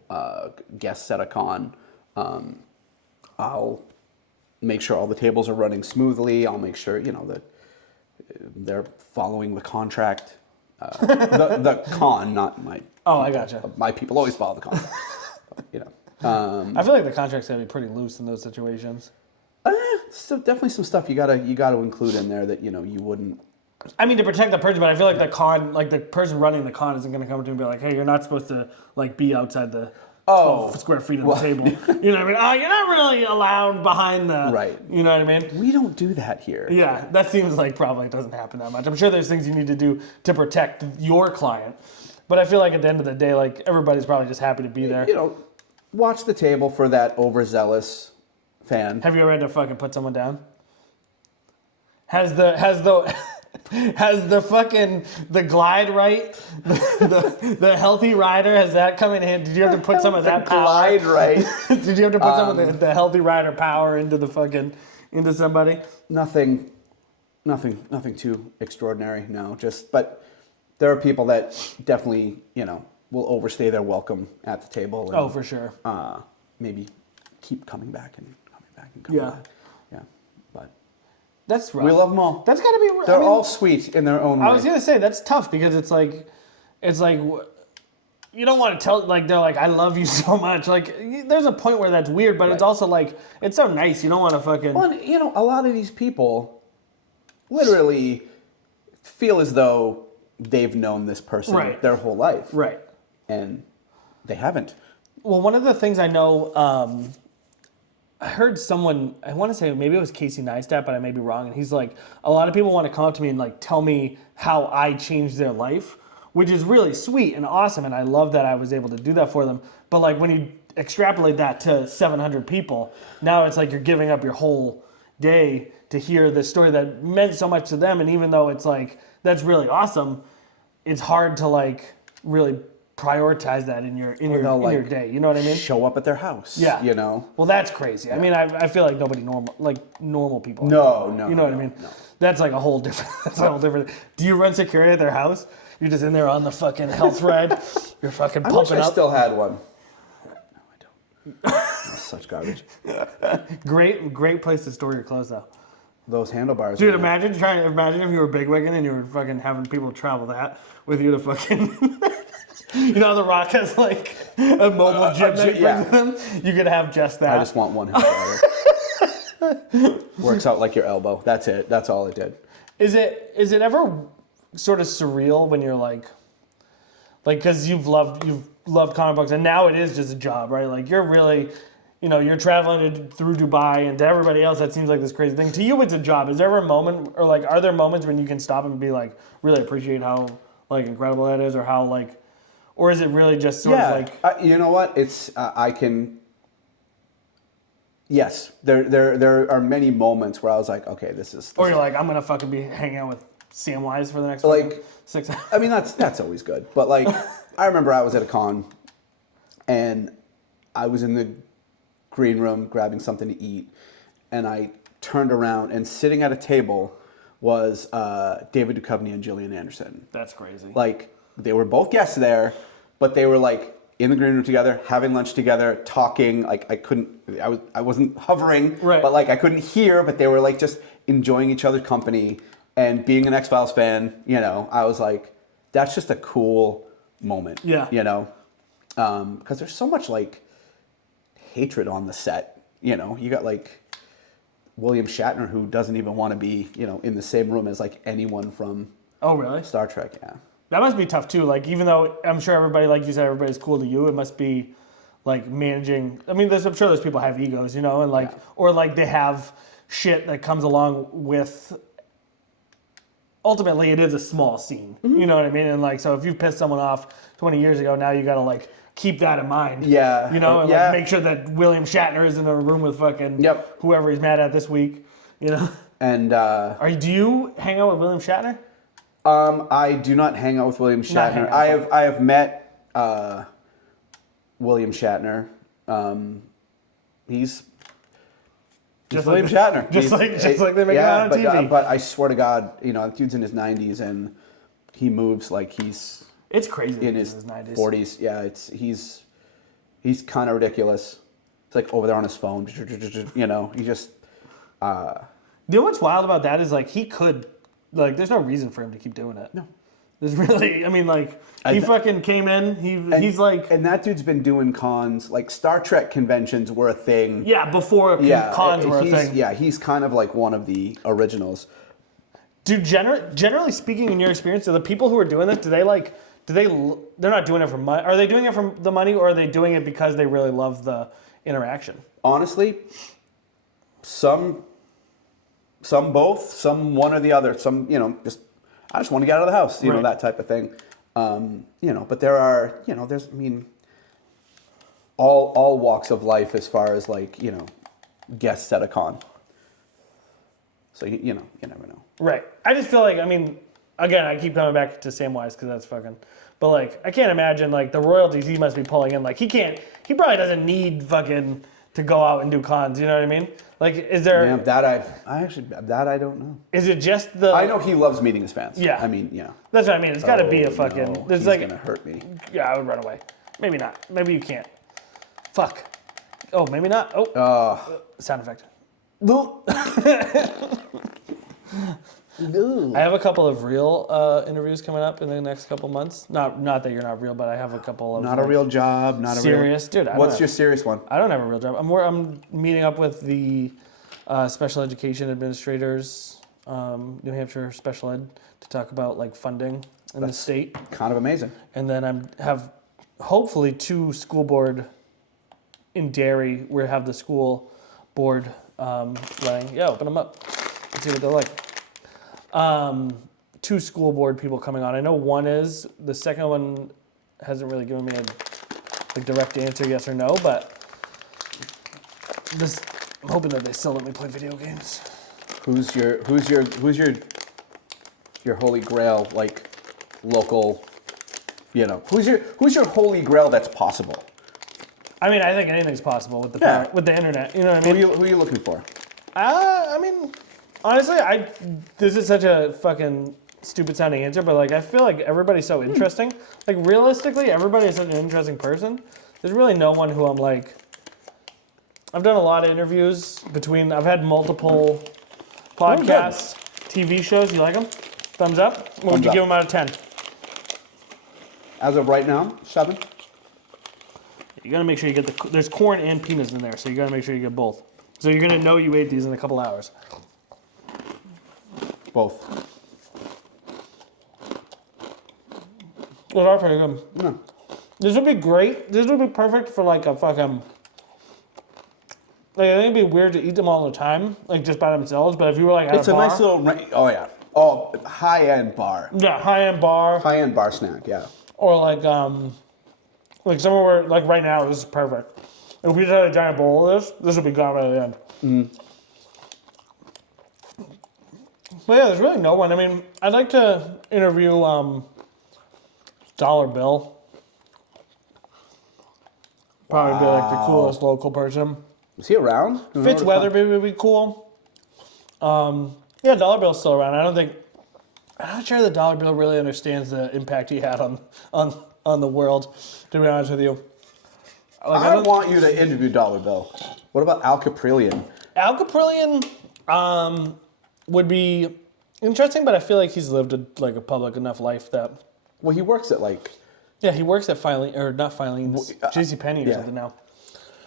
guests at a con. I'll make sure all the tables are running smoothly. I'll make sure, you know, that they're following the contract. The con, not my. Oh, I gotcha. My people always follow the contract. You know. I feel like the contract's gotta be pretty loose in those situations. So definitely some stuff you gotta include in there that, you know, you wouldn't. I mean, to protect the person, but I feel like the con, like the person running the con isn't gonna come to me and be like, "Hey, you're not supposed to like be outside the 12 square feet of the table." You know what I mean? Oh, you're not really allowed behind the. Right. You know what I mean? We don't do that here. Yeah, that seems like probably doesn't happen that much. I'm sure there's things you need to do to protect your client, but I feel like at the end of the day, like everybody's probably just happy to be there. You know, watch the table for that overzealous fan. Have you ever had to fucking put someone down? Has the fucking the glide right, the healthy rider, has that come in hand? Did you have to put some of that power? Glide right. Did you have to put some of the healthy rider power into somebody? Nothing too extraordinary. No, but there are people that definitely, you know, will overstay their welcome at the table. And, Oh, for sure. Maybe keep coming back and coming back. Yeah, but that's rough. we love them all. That's gotta be. They're all sweet in their own way. I was gonna say that's tough because it's like you don't want to tell, like, they're like, I love you so much. Like, there's a point where that's weird, but it's also like, it's so nice. You don't want to fucking. Well, you know, a lot of these people literally feel as though they've known this person their whole life. Right. And they haven't. Well, one of the things I know, I heard someone, I want to say maybe it was Casey Neistat, but I may be wrong. And he's like, a lot of people want to come up to me and like tell me how I changed their life, which is really sweet and awesome. And I love that I was able to do that for them. But like when you extrapolate that to 700 people, now it's like you're giving up your whole day to hear this story that meant so much to them. And even though it's like, that's really awesome, it's hard to like really prioritize that in your day. You know what I mean? Show up at their house. Yeah. You know? Well, that's crazy. Yeah. I mean, I feel like normal people. No. You know what I mean? No. That's like a whole different. Do you run security at their house? You're just in there on the fucking health ride. You're fucking pumping up. I still had one. No, I don't. That's such garbage. Great place to store your clothes, though. Those handlebars. Dude, imagine if you were bigwigging and you were fucking having people travel that with you to fucking. You know, The Rock has like a mobile gym that brings them. You could have just that. I just want one handlebar. Works out like your elbow. That's it. That's all it did. Is it ever sort of surreal when you're like because you've loved comic books and now it is just a job, right? Like you're really, you know, you're traveling through Dubai, and to everybody else that seems like this crazy thing. To you, it's a job. Is there ever a moment, or like, are there moments when you can stop and be like, really appreciate how like incredible that is, or how like. Or is it really just sort of like... you know what? It's, I can... Yes, there are many moments where I was like, okay, this is... Or you're like, I'm going to fucking be hanging out with Samwise for the next like 6 hours. I mean, that's always good. But like, I remember I was at a con, and I was in the green room grabbing something to eat, and I turned around, and sitting at a table was David Duchovny and Gillian Anderson. That's crazy. Like... They were both guests there, but they were like in the green room together, having lunch together, talking. Like I wasn't hovering, but like I couldn't hear, but they were like just enjoying each other's company. And being an X-Files fan, you know, I was like, that's just a cool moment. Yeah. You know, because there's so much like hatred on the set. You know, you got like William Shatner, who doesn't even want to be, you know, in the same room as like anyone from Star Trek. Yeah. That must be tough too. Like, even though I'm sure everybody, like you said, everybody's cool to you, it must be like managing. I mean, I'm sure there's people have egos, you know, and like, or like they have shit that comes along with ultimately it is a small scene. You know what I mean? And like, so if you pissed someone off 20 years ago, now you got to like keep that in mind. Yeah. You know, and yeah. like make sure that William Shatner is in a room with fucking whoever he's mad at this week. You know. And do you hang out with William Shatner? I do not hang out with William Shatner. I have met William Shatner. He's Just William like, Shatner. Just like they make him out on TV. But I swear to God, you know, that dude's in his 90s and he moves like he's it's crazy in his 90s. 40s. Yeah, he's kind of ridiculous. It's like over there on his phone. You know, he just. You know what's wild about that is like he could, like, there's no reason for him to keep doing it. No. There's really, I mean, like, he fucking came in, he's like... And that dude's been doing cons, like Star Trek conventions were a thing. Yeah, before cons were a thing. Yeah, he's kind of like one of the originals. Dude, generally speaking, in your experience, do the people who are doing this, they're not doing it for money. Are they doing it for the money or are they doing it because they really love the interaction? Honestly, some both, some one or the other. Some, you know, I just want to get out of the house, you know, that type of thing. You know, but there are, you know, there's, I mean, all walks of life as far as like, you know, guests at a con. So, you know, you never know. Right. I just feel like, I mean, again, I keep coming back to Samwise because that's fucking, but like, I can't imagine like the royalties he must be pulling in. Like he probably doesn't need fucking to go out and do cons, you know what I mean? Like, is there... Yeah, that I don't know. Is it just the... I know he loves meeting his fans. Yeah. I mean, yeah. That's what I mean. It's got to be a fucking... No, there's he's like, going to hurt me. Yeah, I would run away. Maybe not. Maybe you can't. Fuck. Oh, maybe not. Oh. Sound effect. I have a couple of real interviews coming up in the next couple months. Not that you're not real, but I have a couple of... Not a real job, not serious. a real... Dude, what's your serious one? I don't have a real job. I'm meeting up with the special education administrators, New Hampshire special ed, to talk about like funding in the state. Kind of amazing. And then I have hopefully 2 school board in Derry where I have the school board letting, open them up and see what they're like. 2 school board people coming on. I know one is. The second one hasn't really given me a direct answer, yes or no, but I'm hoping that they still let me play video games. Who's your holy grail, like local, you know, who's your holy grail that's possible? I mean, I think anything's possible with the internet. You know what I mean? Who are you looking for? I mean, honestly, this is such a fucking stupid sounding answer, but like I feel like everybody's so interesting. Like realistically, everybody is such an interesting person. There's really no one who I'm like. I've done a lot of interviews I've had multiple podcasts, TV shows. You like them? Thumbs up? What would you give them out of 10? As of right now, 7. You gotta make sure you get there's corn and peanuts in there, so you gotta make sure you get both. So you're gonna know you ate these in a couple hours. Both. Those are pretty good. Yeah. This would be great. This would be perfect for like a fucking... Like, I think it'd be weird to eat them all the time, like just by themselves, but if you were like at It's a a bar... nice little, oh yeah. Oh, high-end bar. Yeah, high-end bar. High-end bar snack, yeah. Or like somewhere where, like right now, this is perfect. If we just had a giant bowl of this would be gone by the end. Mm. But yeah, there's really no one. I mean, I'd like to interview Dollar Bill. Probably be like the coolest local person. Is he around? Fitz Weatherby would be cool. Yeah, Dollar Bill's still around. I'm not sure that Dollar Bill really understands the impact he had on the world, to be honest with you. Like, I want you to interview Dollar Bill. What about Al Caprillion? Al Caprillion would be interesting, but I feel like he's lived a public enough life that... Well, he works at like... Yeah, he works at not Filene's, JCPenney or something now.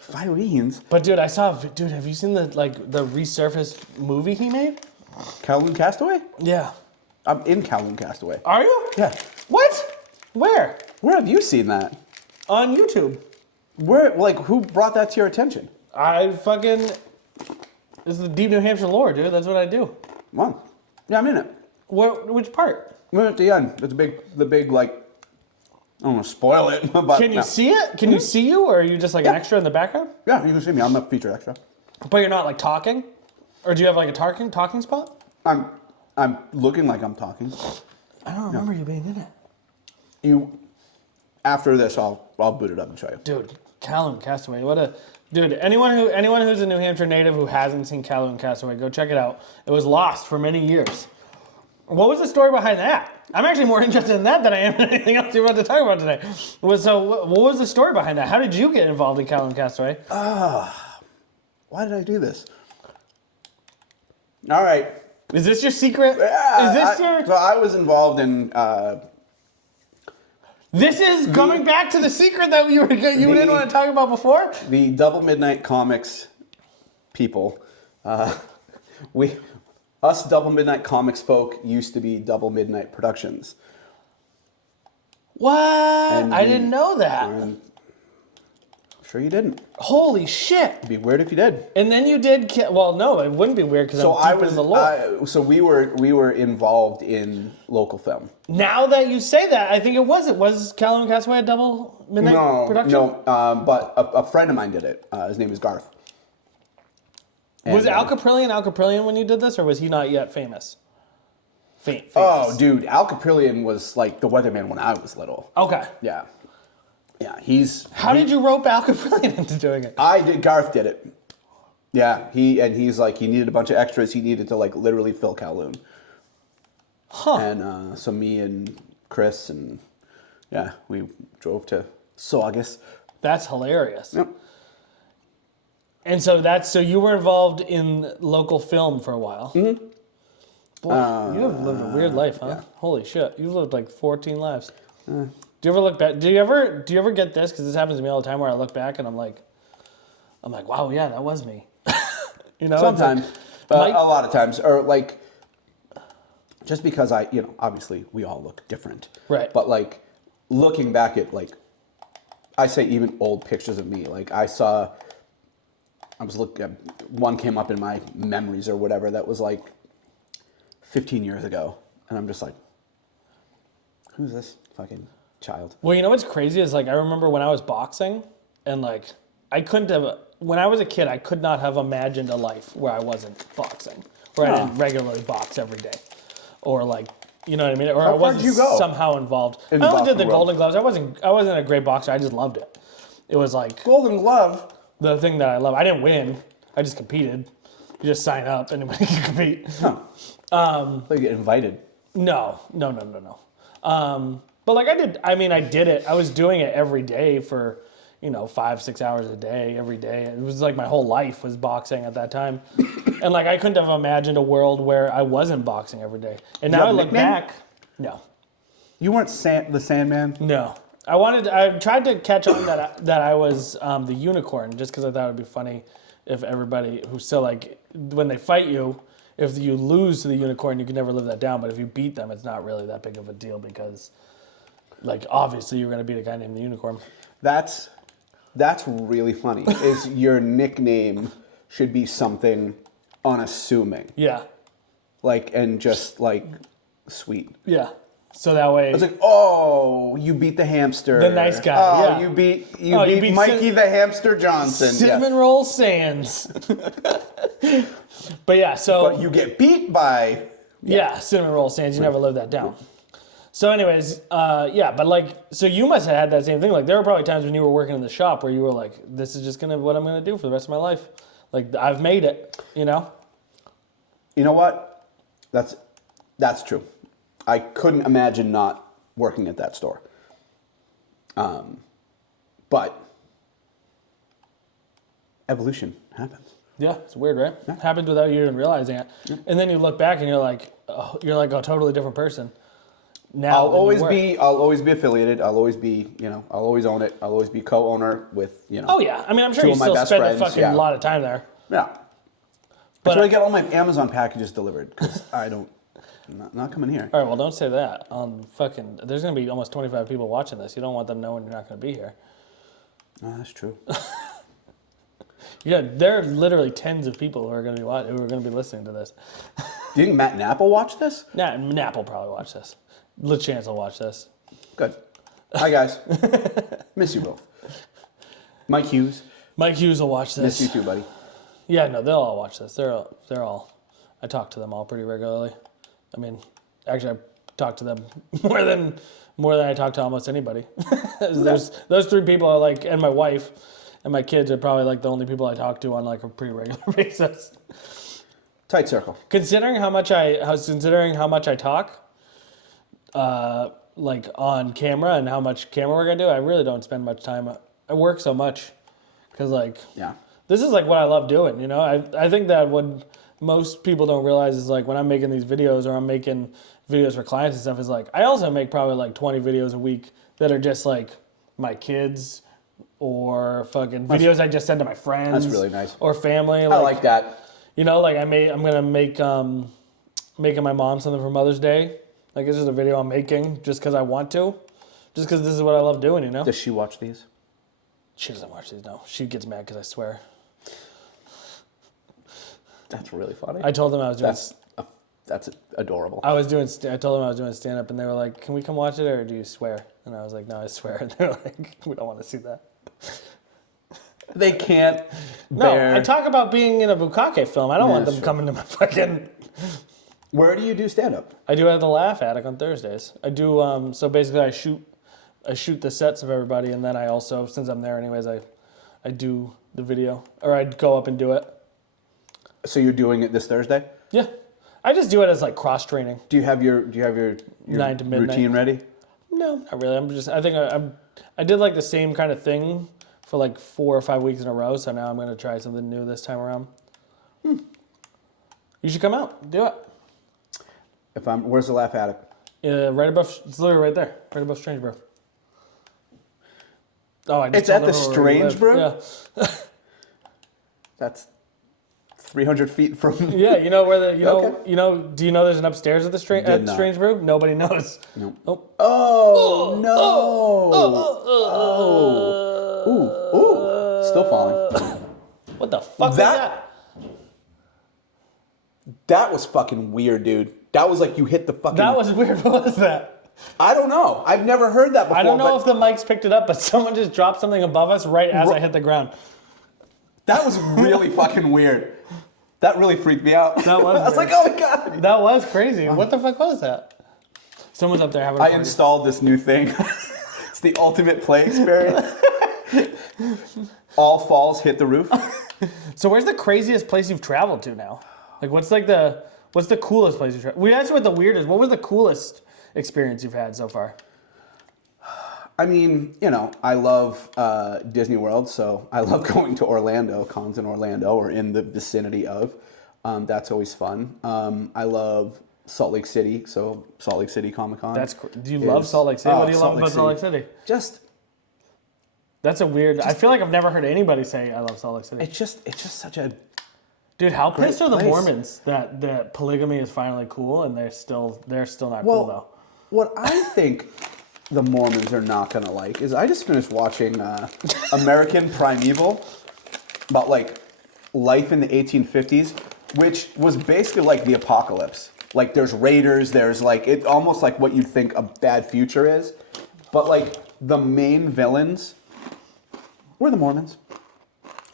Filene's? But dude, have you seen the resurfaced movie he made? Kowloon Castaway? Yeah. I'm in Kowloon Castaway. Are you? Yeah. What? Where? Where have you seen that? On YouTube. Who brought that to your attention? This is the deep New Hampshire lore, dude. That's what I do. Wow. Yeah, I'm in it. Which part? Well, at the end, it's the big like. I don't want to spoil it, but Can you see it? Can you see you, or are you just like an extra in the background? Yeah, you can see me. I'm a featured extra. But you're not like talking, or do you have like a talking spot? I'm looking like I'm talking. I don't remember you being in it. After this, I'll boot it up and show you. Dude, Calhoun Castaway. Dude, anyone who's a New Hampshire native who hasn't seen Calhoun Castaway, go check it out. It was lost for many years. What was the story behind that? I'm actually more interested in that than I am in anything else you're about to talk about today. So what was the story behind that? How did you get involved in Calhoun Castaway? Why did I do this? All right. Is this your secret? Yeah, So I was involved in... This is coming back to the secret that you didn't want to talk about before? The Double Midnight Comics people. Us Double Midnight Comics folk used to be Double Midnight Productions. What? I didn't know that. I'm sure you didn't. Holy shit. It'd be weird if you did. And then you did... Well, no, it wouldn't be weird because I'm deep in the lore. So we were involved in local film. Now that you say that, I think it was Calhoun Castaway a Double Midnight production? No, but a friend of mine did it. His name is Garth. Was Al Caprillion when you did this, or was he not yet famous? Famous. Oh, dude, Al Caprillion was like the weatherman when I was little. Okay. Yeah. Yeah, How did you rope Al Caprillion into doing it? Garth did it. Yeah, he's like, he needed a bunch of extras. He needed to like literally fill Calhoun. Huh. And so me and Chris and yeah, we drove to Saugus. That's hilarious. Yep. And so you were involved in local film for a while. Mm-hmm. Boy, you have lived a weird life, huh? Yeah. Holy shit, you've lived like 14 lives. Do you ever look back? Do you ever get this? Because this happens to me all the time, where I look back and I'm like, wow, yeah, that was me. You know, sometimes, a lot of times, or like, just because obviously we all look different, right? But like, looking back at like, I say even old pictures of me, like one came up in my memories or whatever that was like 15 years ago, and I'm just like, who's this fucking child? Well, you know what's crazy is like I remember when I was boxing, and like when I was a kid, I could not have imagined a life where I wasn't boxing, where I didn't regularly box every day, or like, you know what I mean, or I wasn't somehow involved. I only did the Golden Gloves. I wasn't a great boxer. I just loved it. It was like Golden Glove. The thing that I love. I didn't win. I just competed. You just sign up and anybody can compete. Huh. You get invited. No. But like I did it. I was doing it every day for, 5-6 hours a day, every day. It was like my whole life was boxing at that time. And like I couldn't have imagined a world where I wasn't boxing every day. And now I look back, no. You weren't the Sandman? No. I tried to catch on that I was the unicorn, just because I thought it would be funny if everybody who's still like, when they fight you, if you lose to the unicorn, you can never live that down. But if you beat them, it's not really that big of a deal because, like, obviously you're going to beat a guy named the unicorn. That's really funny. Is your nickname should be something unassuming. Yeah. Like, and just like sweet. Yeah. So that way, it's like, oh, you beat the hamster. The nice guy. Oh, yeah. you beat Mikey the Hamster Johnson. Cinnamon Roll Sands. But yeah, so. But you get beat by. Yeah, Cinnamon Roll Sands. You never live that down. So, anyways, but like, so you must have had that same thing. Like, there were probably times when you were working in the shop where you were like, this is just what I'm gonna do for the rest of my life. Like, I've made it. You know. You know what? That's true. I couldn't imagine not working at that store. But evolution happens. Yeah, it's weird, right? Yeah. Happens without you even realizing it. Yeah. And then you look back and you're like a totally different person. Now I'll always be affiliated. I'll always be, I'll always own it. I'll always be co-owner with, Oh yeah, I mean, I'm sure you still spend a fucking lot of time there. Yeah. But that's why I get all my Amazon packages delivered because I'm not coming here. All right, well, don't say that. There's going to be almost 25 people watching this. You don't want them knowing you're not going to be here. Oh, that's true. Yeah, there are literally tens of people who are going to be listening to this. Do you think Matt Knapp will watch this? Nap will probably watch this. LeChance will watch this. Good. Hi, guys. Miss you both. Mike Hughes. Mike Hughes will watch this. Miss you too, buddy. Yeah, no, they'll all watch this. They're all. I talk to them all pretty regularly. I mean, actually, I talk to them more than I talk to almost anybody. Those three people are like, and my wife and my kids are probably like the only people I talk to on like a pretty regular basis. Tight circle. Considering how much I talk, like on camera and how much camera work I do, I really don't spend much time. I work so much because like this is like what I love doing. You know, I think that what most people don't realize is like when I'm making these videos or I'm making videos for clients and stuff is like I also make probably like 20 videos a week that are just like my kids or fucking videos I just send to my friends. That's really nice. Or family. I like that. You know, like I'm gonna make making my mom something for Mother's Day. Like it's just a video I'm making just because I want to, just because this is what I love doing. You know. Does she watch these? She doesn't watch these. No, she gets mad because I swear. That's really funny. I told them I was doing. That's adorable. I told them I was doing stand up, and they were like, "Can we come watch it, or do you swear?" And I was like, "No, I swear." And they're like, "We don't want to see that." They can't bear. No, I talk about being in a Bukake film. I don't want them coming to my fucking... Where do you do stand-up? I do it at the Laugh Attic on Thursdays. I do, so basically I shoot the sets of everybody, and then I also, since I'm there anyways, I do the video. Or I'd go up and do it. So you're doing it this Thursday? Yeah. I just do it as like cross-training. Do you have your 9 to midnight routine ready? No, not really. I did like the same kind of thing for like 4 or 5 weeks in a row, so now I'm going to try something new this time around. You should come out. Do it. Where's the Laugh Attic? Right above, it's literally right there. Right above Strange Brew. Oh, it's at the Strange Brew? Yeah. That's 300 feet from... Yeah, you know where the, Okay. Do you know there's an upstairs at the Strange Brew? Nobody knows. No. Nope. Oh, no. Ooh. Still falling. What the fuck was that? That was fucking weird, dude. That was like you hit the fucking... That was weird. What was that? I don't know. I've never heard that before. I don't know if the mics picked it up, but someone just dropped something above us right as I hit the ground. That was really fucking weird. That really freaked me out. That was I was like, oh my God. That was crazy. What the fuck was that? Someone's up there having a party. I installed this new thing. It's the ultimate play experience. All falls hit the roof. So where's the craziest place you've traveled to now? Like what's the coolest place you've traveled? We asked you what the weirdest. What was the coolest experience you've had so far? I mean, I love Disney World, so I love going to Orlando, cons in Orlando or in the vicinity of. That's always fun. I love Salt Lake City, so Salt Lake City Comic Con. Do you love Salt Lake City? What do you love about Salt Lake City? That's a weird... I feel like I've never heard anybody say I love Salt Lake City. It's just such a... Dude, how pissed are the Mormons that polygamy is finally cool and they're still not cool though? What I think the Mormons are not gonna like is I just finished watching American Primeval about like life in the 1850s, which was basically like the apocalypse. Like there's raiders, there's like it almost like what you'd think a bad future is, but like the main villains were the Mormons.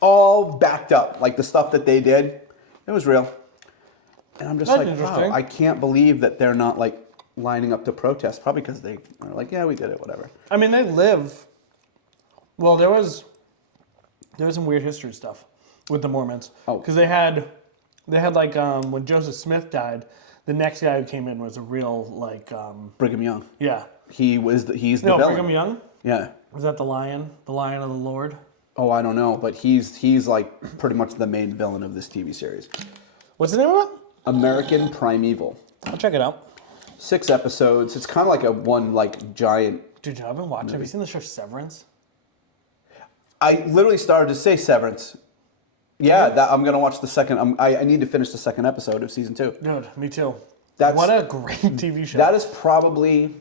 All backed up, like the stuff that they did, it was real. And I'm just like, wow, I can't believe that they're not like lining up to protest, probably because they are like, yeah, we did it, whatever. I mean, they live. Well, there was some weird history stuff with the Mormons. Oh, because they had like when Joseph Smith died, the next guy who came in was a real like Brigham Young. Yeah, he's the villain. Brigham Young. Yeah, was that the lion of the Lord? Oh, I don't know, but he's like pretty much the main villain of this TV series. What's the name of it? American Primeval. I'll check it out. 6 episodes. It's kind of like one giant... Dude, I've been watching. Have you seen the show Severance? I literally started to say Severance. Yeah, I'm going to watch the second... I need to finish the second episode of season 2. Dude, me too. What a great TV show. That is probably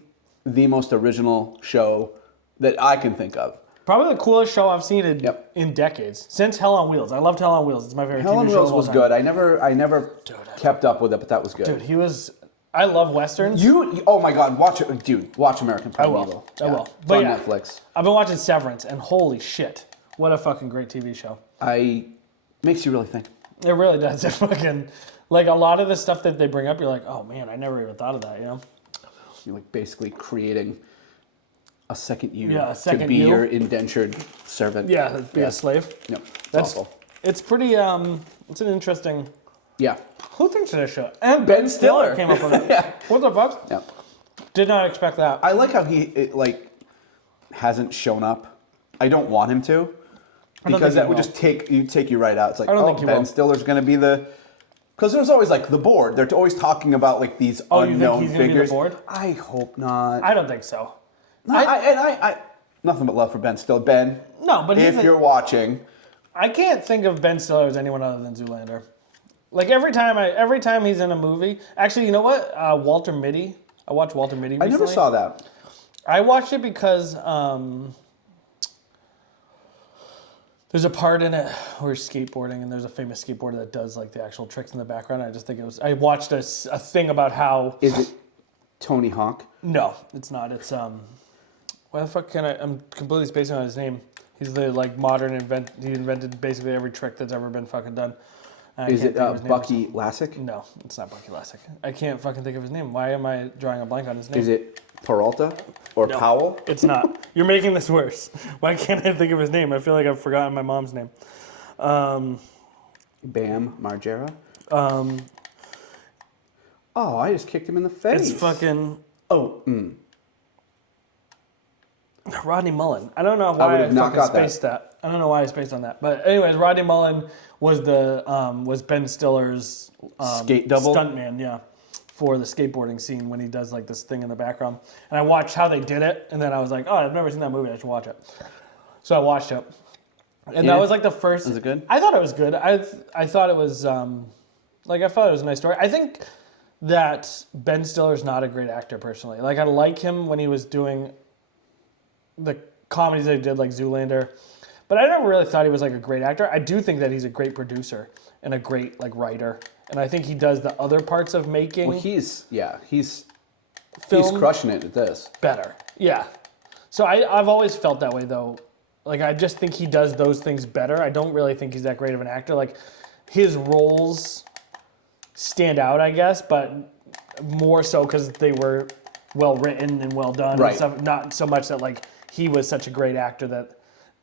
the most original show that I can think of. Probably the coolest show I've seen in, Yep. in decades. Since Hell on Wheels. I loved Hell on Wheels. It's my favorite Hell TV on show Wheels of all was time. good. I never kept up with it, but that was good. Dude, he was... I love Westerns. Oh my God, watch it, dude. Watch American Primeval. I will. It's But on yeah, Netflix. I've been watching Severance, and holy shit. What a fucking great TV show. Makes you really think. It really does. It fucking... Like, a lot of the stuff that they bring up, you're like, oh man, I never even thought of that, you know? You're like basically creating a second you Yeah, a second to be you. your indentured servant. Yeah, be a slave. Yep. That's Awful. It's pretty. It's an interesting. Yeah. Who thinks of this show? And Ben Stiller. came up with it. Yeah. What the fuck? Yeah. Did not expect that. I like how he hasn't shown up. I don't want him to, think because he that would will. just take you right out. It's like, I don't oh, think he Ben will. Stiller's going to be the. Because there's always like the board. They're always talking about like these You think unknown he's gonna be the figures. board? I hope not. I don't think so. No, I nothing but love for Ben Stiller. Ben, No, but if you're watching, I can't think of Ben Stiller as anyone other than Zoolander. Like every time he's in a movie. Actually, you know what? Walter Mitty. I watched Walter Mitty recently. I never saw that. I watched it because there's a part in it where he's skateboarding, and there's a famous skateboarder that does like the actual tricks in the background. I just think it was. I watched a thing about how. Is it Tony Hawk? No, it's not. It's why the fuck can I? I'm completely spacing on his name. He's the like modern He invented basically every trick that's ever been fucking done. Is it Bucky Lassick? No, it's not Bucky Lassick. I can't fucking think of his name. Why am I drawing a blank on his name? Is it Peralta or No, Powell? It's not. You're making this worse. Why can't I think of his name? I feel like I've forgotten my mom's name. Bam Margera. Oh, I just kicked him in the face. It's fucking Oh. Rodney Mullen. I don't know why I would've not fucking got that. spaced that. I don't know why I spaced on that. But anyways, Rodney Mullen was was Ben Stiller's Skate double? stuntman, yeah, for the skateboarding scene when he does like this thing in the background. And I watched how they did it, and then I was like, oh, I've never seen that movie. I should watch it. So I watched it, and Yeah. that was like the first. Was it good? I thought it was good. I thought it was I thought it was a nice story. I think that Ben Stiller's not a great actor personally. Like I like him when he was doing the comedies that he did, like Zoolander, but I never really thought he was like a great actor. I do think that he's a great producer and a great like writer, and I think he does the other parts of making Well, he's film crushing it at this. better. Yeah. So I've always felt that way though. Like I just think he does those things better. I don't really think he's that great of an actor. Like his roles stand out, I guess, but more so because they were well written and well done. Right. And stuff. Not so much that like he was such a great actor that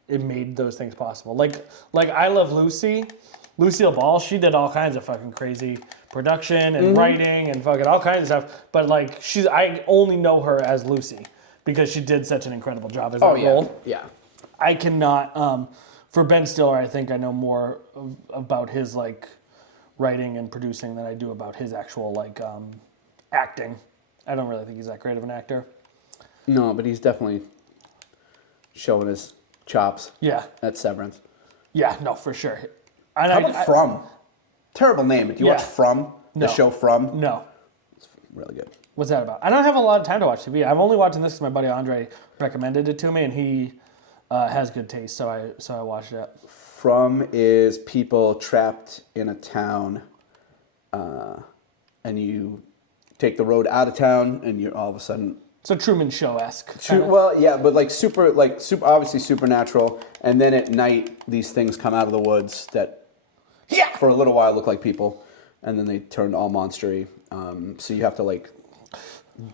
it made those things possible. Like I Love Lucy, Lucille Ball. She did all kinds of fucking crazy production and writing and fucking all kinds of stuff. But like I only know her as Lucy because she did such an incredible job as that role. Yeah. I cannot. For Ben Stiller, I think I know more about his like writing and producing than I do about his actual like acting. I don't really think he's that great of an actor. No, but he's definitely showing his chops. Yeah, At Severance. yeah, no, for sure. And How about From? Terrible name, but do you Yeah. watch From? The No. show From? No, Really good. what's that about? I don't have a lot of time to watch TV. I'm only watching this because my buddy Andre recommended it to me, and he has good taste, so I watched it. From is people trapped in a town, and you take the road out of town, and you're all of a sudden. So Truman Show-esque. Well, yeah, but super, obviously supernatural. And then at night, these things come out of the woods that, for a little while look like people, and then they turn all monstery. So you have to like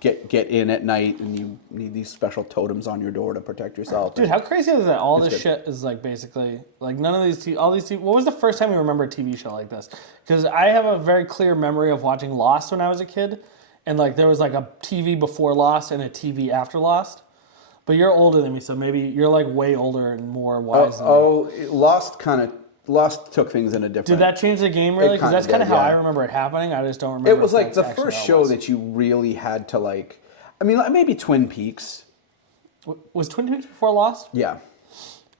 get in at night, and you need these special totems on your door to protect yourself. Dude, how crazy is that? All this good. shit is like basically like none of these all these. What was the first time you remember a TV show like this? Because I have a very clear memory of watching Lost when I was a kid, and like there was like a TV before Lost and a TV after Lost. But you're older than me, so maybe you're like way older and more wise than me. Lost took things in a different. Did that change the game really? Because kinda that's kind of did, how yeah. I remember it happening. I just don't remember. It was if like that's the actually first how it show was. that you really had to like. I mean, like, maybe Twin Peaks. Was Twin Peaks before Lost? Yeah.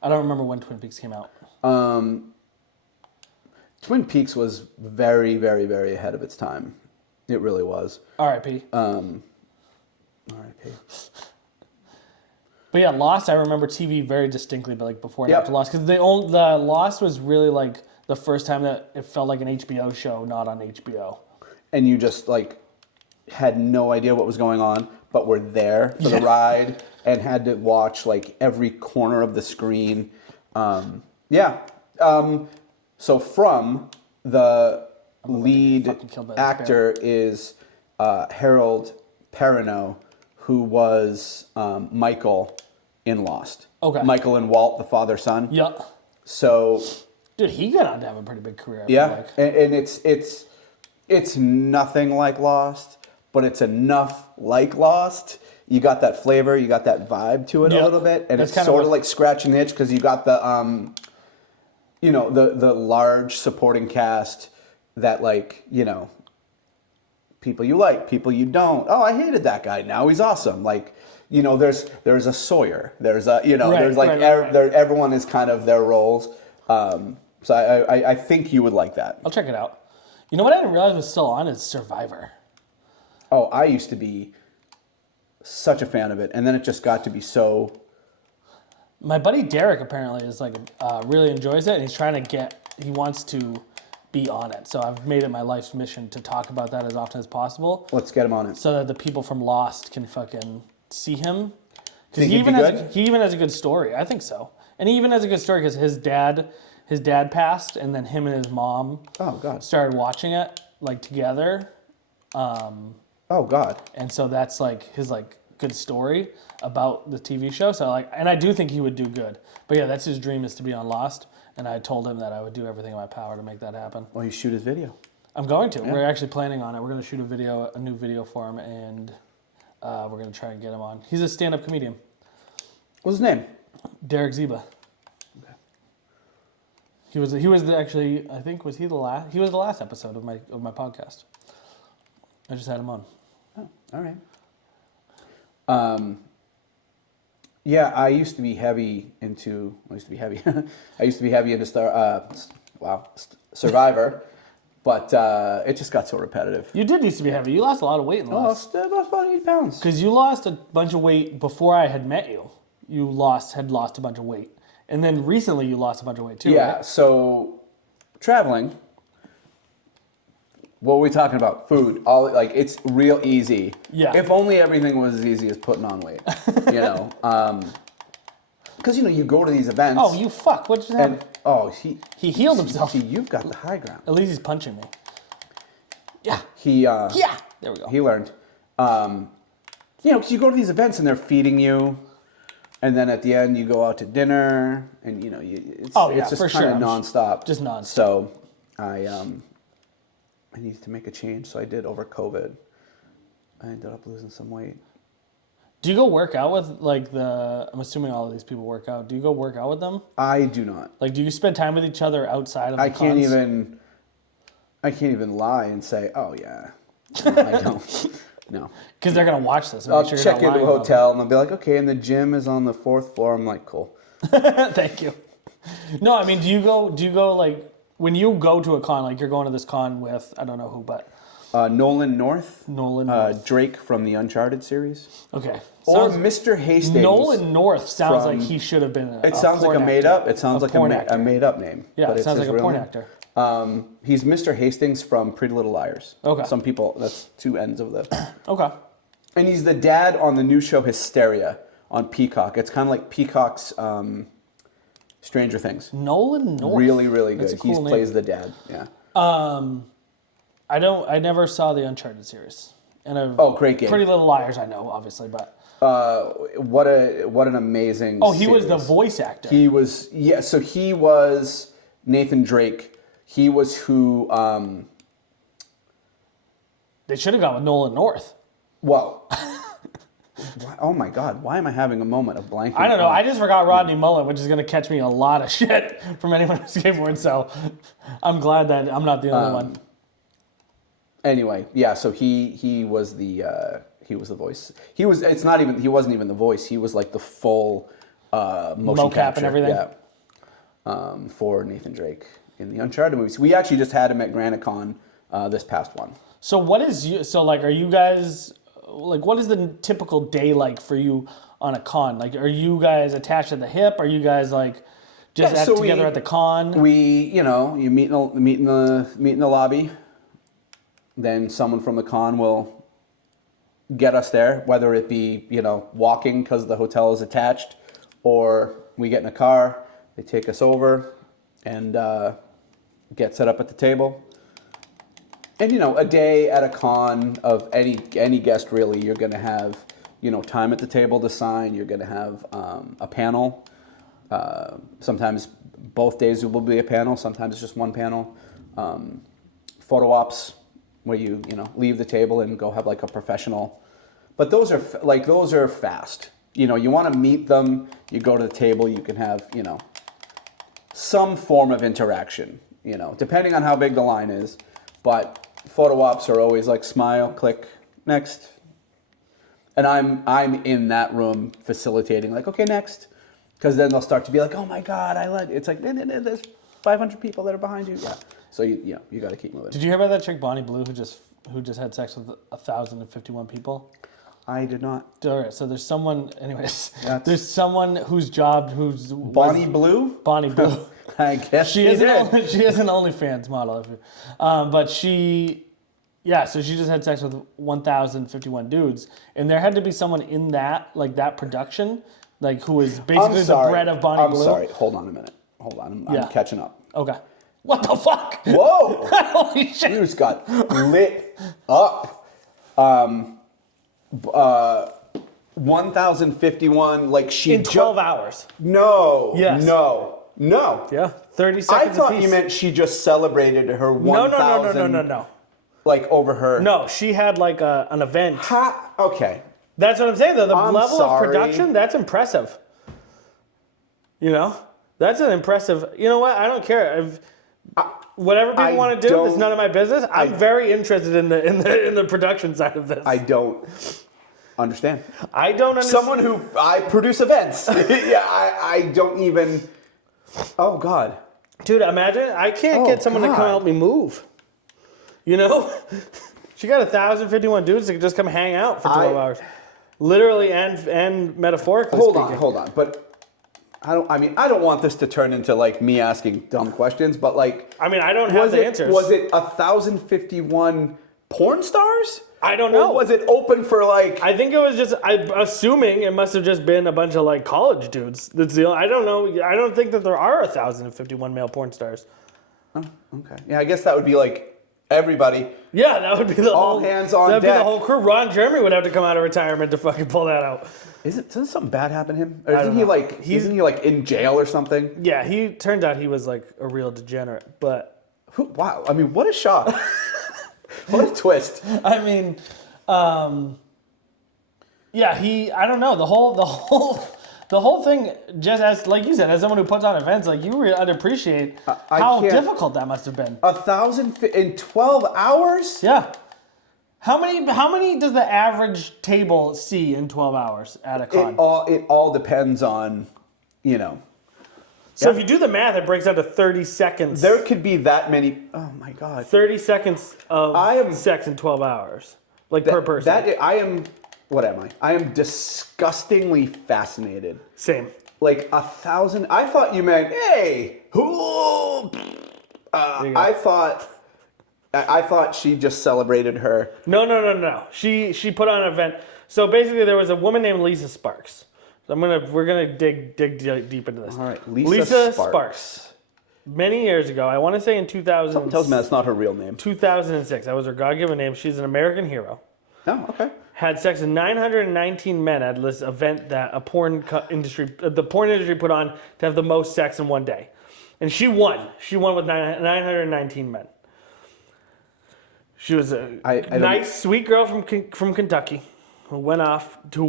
I don't remember when Twin Peaks came out. Twin Peaks was very, very, very ahead of its time. It really was. R.I.P. R.I.P. But yeah, Lost, I remember TV very distinctly, but like before and Yep. after Lost. Because the Lost was really like the first time that it felt like an HBO show, not on HBO. And you just like had no idea what was going on, but were there for the ride and had to watch like every corner of the screen. So From, the lead fucking killed by this actor is Harold Perrineau, who was Michael in Lost. Okay. Michael and Walt, the father-son. Yeah. So Dude, he got on to have a pretty big career. I feel yeah, like. and it's nothing like Lost, but it's enough like Lost. You got that flavor, you got that vibe to it a little bit, and That's it's kind of sort of what- like scratching the itch because you got the the large supporting cast that like people you like, people you don't. Oh, I hated that guy. Now he's awesome. Like there's a Sawyer. There's a there's like right. everyone is kind of their roles. So I think you would like that. I'll check it out. You know what I didn't realize was still on is Survivor. Oh, I used to be such a fan of it, and then it just got to be so. My buddy Derek apparently is like really enjoys it, and he wants to be on it. So I've made it my life's mission to talk about that as often as possible, Let's get him on it. so that the people from Lost can fucking see him. Because Think he he'd be he even has a good story. I think so, and he even has a good story because his dad passed, and then him and his mom Oh God. started watching it like together. Oh God. And so that's like his like good story about the TV show. So like, and I do think he would do good. But yeah, that's his dream, is to be on Lost. And I told him that I would do everything in my power to make that happen. Well, you shoot his video. I'm going to. We're actually planning on it. We're going to shoot a new video for him, and we're going to try and get him on. He's a stand-up comedian, What's his name? Derek Ziba. He was actually, I think, was he the last? He was the last episode of my podcast. I just had him on. Oh, all right. Yeah, I used to be heavy into. I used to be heavy. I used to be heavy into Survivor, but it just got so repetitive. You did used to be heavy. You lost a lot of weight in the last. I lost about 8 pounds. Because you lost a bunch of weight before I had met you. You had lost a bunch of weight. And then recently you lost a bunch of weight too, Yeah. right? So traveling. What were we talking about? Food. It's real easy. Yeah. If only everything was as easy as putting on weight. Because you go to these events. Oh, you fuck. What just happened? And He healed himself. See, you've got the high ground. At least he's punching me. Yeah. Yeah. There we go. He learned. Because you go to these events and they're feeding you, and then at the end you go out to dinner, and it's just for kind sure. of nonstop. Just nonstop. So I needed to make a change, so I did over COVID. I ended up losing some weight. Do you go work out with I'm assuming all of these people work out. Do you go work out with them? I do not. Like, do you spend time with each other outside of the I can't cons? even lie and say, oh yeah. No, I don't. No. Because they're going to watch this. I'll Make sure you're check not into a lying about hotel and they'll be like, okay, and the gym is on the 4th floor. I'm like, cool. it. Thank you. No, I mean, do you go like, when you go to a con, like you're going to this con with, I don't know who, but. Nolan North. Nolan North. Drake from the Uncharted series. Okay. Or Mr. Hastings. Nolan North sounds from- like he should have been It sounds like a porn made actor. up. It sounds like porn a actor. made up name. Yeah, but it it's sounds his like a real porn name. actor. He's Mr. Hastings from Pretty Little Liars. Okay. Some people, that's two ends of the. Okay. And he's the dad on the new show Hysteria on Peacock. It's kind of like Peacock's Stranger Things. Nolan North. Really, really good. That's a cool He name. plays the dad. Yeah. I never saw the Uncharted series. And Great game. Pretty Little Liars, I know, obviously, but. What an amazing. Oh, he was the series. voice actor. He was So he was Nathan Drake. He was who. They should have gone with Nolan North. Well. Oh my God! Why am I having a moment of blanking? I don't know. I just forgot Rodney Mullen, which is going to catch me a lot of shit from anyone who skateboards. So I'm glad that I'm not the only one. Anyway, yeah. So he was the voice. He wasn't even the voice. He was like the full motion Mocap capture. and everything. Yeah. For Nathan Drake in the Uncharted movies. We actually just had him at GraniteCon this past one. So are you guys, like, what is the typical day like for you on a con? Like, are you guys attached at the hip? Are you guys like just together at the con? You meet in the lobby. Then someone from the con will get us there, whether it be, walking because the hotel is attached, or we get in a car, they take us over and get set up at the table. And, a day at a con of any guest, really, you're going to have, time at the table to sign. You're going to have a panel. Sometimes both days will be a panel. Sometimes it's just one panel. Photo ops where you leave the table and go have like a professional. But those are fast. You want to meet them. You go to the table. You can have some form of interaction. Depending on how big the line is. But photo ops are always like smile, click, next. And I'm in that room facilitating, like, okay, next. Because then they'll start to be like, oh my God, it's like, there's 500 people that are behind you. Yeah. So you got to keep moving. Did you hear about that chick Bonnie Blue who just had sex with 1,051 people? I did not. All right, so there's someone, anyways. There's someone who's Bonnie Blue? Bonnie Blue. I guess she is an OnlyFans model. But so she just had sex with 1,051 dudes, and there had to be someone in that production, who was basically the bread of Bonnie Blue. I'm sorry. Hold on a minute. Hold on. I'm catching up. Okay. What the fuck? Whoa! Holy shit! You just got lit up. 1,051. Like she in 12 hours. No. Yes. No. Yeah. 30 seconds. I thought you meant she just celebrated her 1,000. No. Like over her. No, she had like an event. Okay. That's what I'm saying though. The I'm level sorry. of production, that's impressive. That's an impressive. You know what? I don't care. Whatever people want to do, it's none of my business. I'm very interested in the production side of this. I don't understand. I don't understand. Someone I produce events. Yeah, I don't even. Oh God. Dude, imagine I can't get someone to come help me move. She got 1,051 dudes that could just come hang out for 12 hours, literally and metaphorically. Hold on, but. I don't want this to turn into like me asking dumb questions, but like. I don't have the answers. Was it 1,051 porn stars? I don't know. Or was it open for like? I think it was just. I'm assuming it must have just been a bunch of like college dudes. I don't know. I don't think that there are 1,051 male porn stars. Oh, okay. Yeah, I guess that would be like everybody. Yeah, that would be the all hands on deck. That'd be the whole crew. Ron Jeremy would have to come out of retirement to fucking pull that out. Doesn't something bad happen to him? Or isn't he like in jail or something? Yeah, he turned out he was like a real degenerate, but wow. What a shock. What a twist. I don't know. The whole thing, just as like you said, as someone who puts on events, like you really appreciate how difficult that must have been. 1,000 in 12 hours? Yeah. How many does the average table see in 12 hours at a con? It all depends on, So if you do the math, it breaks down to 30 seconds. There could be that many. Oh my God. 30 seconds of sex in 12 hours, per person. What am I? I am disgustingly fascinated. Same. Like 1,000. I thought you meant, hey, who? I thought she just celebrated her. No. She put on an event. So basically, there was a woman named Lisa Sparks. So we're gonna dig deep into this. All right, Lisa Sparks. Many years ago, I want to say in 2000. Something tells me that's not her real name. 2006. That was her God-given name. She's an American hero. Oh, okay. Had sex with 919 men at this event that the porn industry put on to have the most sex in one day, and she won. She won with 919 men. She was a nice, sweet girl from Kentucky who went out to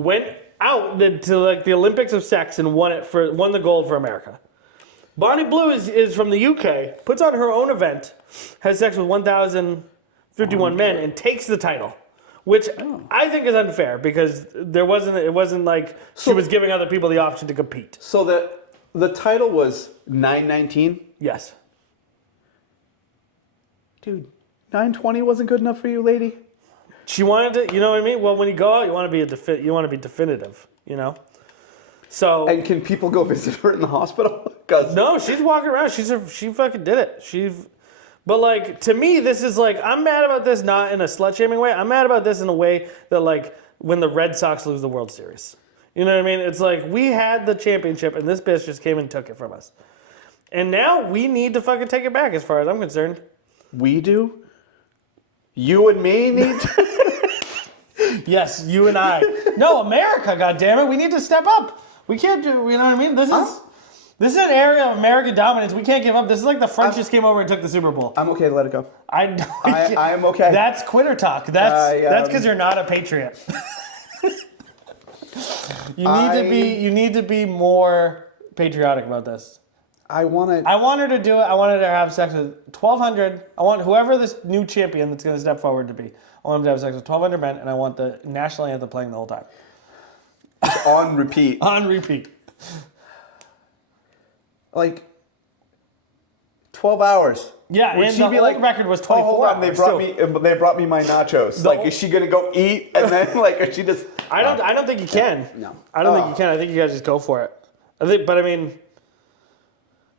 like the Olympics of sex and won the gold for America. Bonnie Blue is from the UK, puts on her own event, has sex with 1,051 men, and takes the title, which I think is unfair because it wasn't like she was giving other people the option to compete. So the title was 919? Yes. Dude, 920 wasn't good enough for you, lady? She wanted to, you know what I mean? Well, when you go out, you want to be definitive, So And can people go visit her in the hospital? 'Cause no, she's walking around. She fucking did it. But like to me, this is like I'm mad about this not in a slut shaming way. I'm mad about this in a way that like when the Red Sox lose the World Series. You know what I mean? It's like we had the championship and this bitch just came and took it from us. And now we need to fucking take it back as far as I'm concerned. we do? You and me need to? Yes, you and I. No, America, goddammit. We need to step up. We can't do, you know what I mean? This is an area of American dominance. We can't give up. This is like the French just came over and took the Super Bowl. I'm okay to let it go. I am okay. That's quitter talk. That's because you're not a patriot. You need to be more patriotic about this. I want her to do it. I want her to have sex with 1,200. I want whoever this new champion that's going to step forward to be. I want him to have sex with 1,200 men, and I want the national anthem playing the whole time. on repeat. On repeat. Like 12 hours. Yeah, Would and she the be old like, record was 24 hold on, hours. they brought me my nachos. Like, is she gonna go eat and then like, is she just? I don't think you can. No. I don't think you can. I think you guys just go for it. But I mean,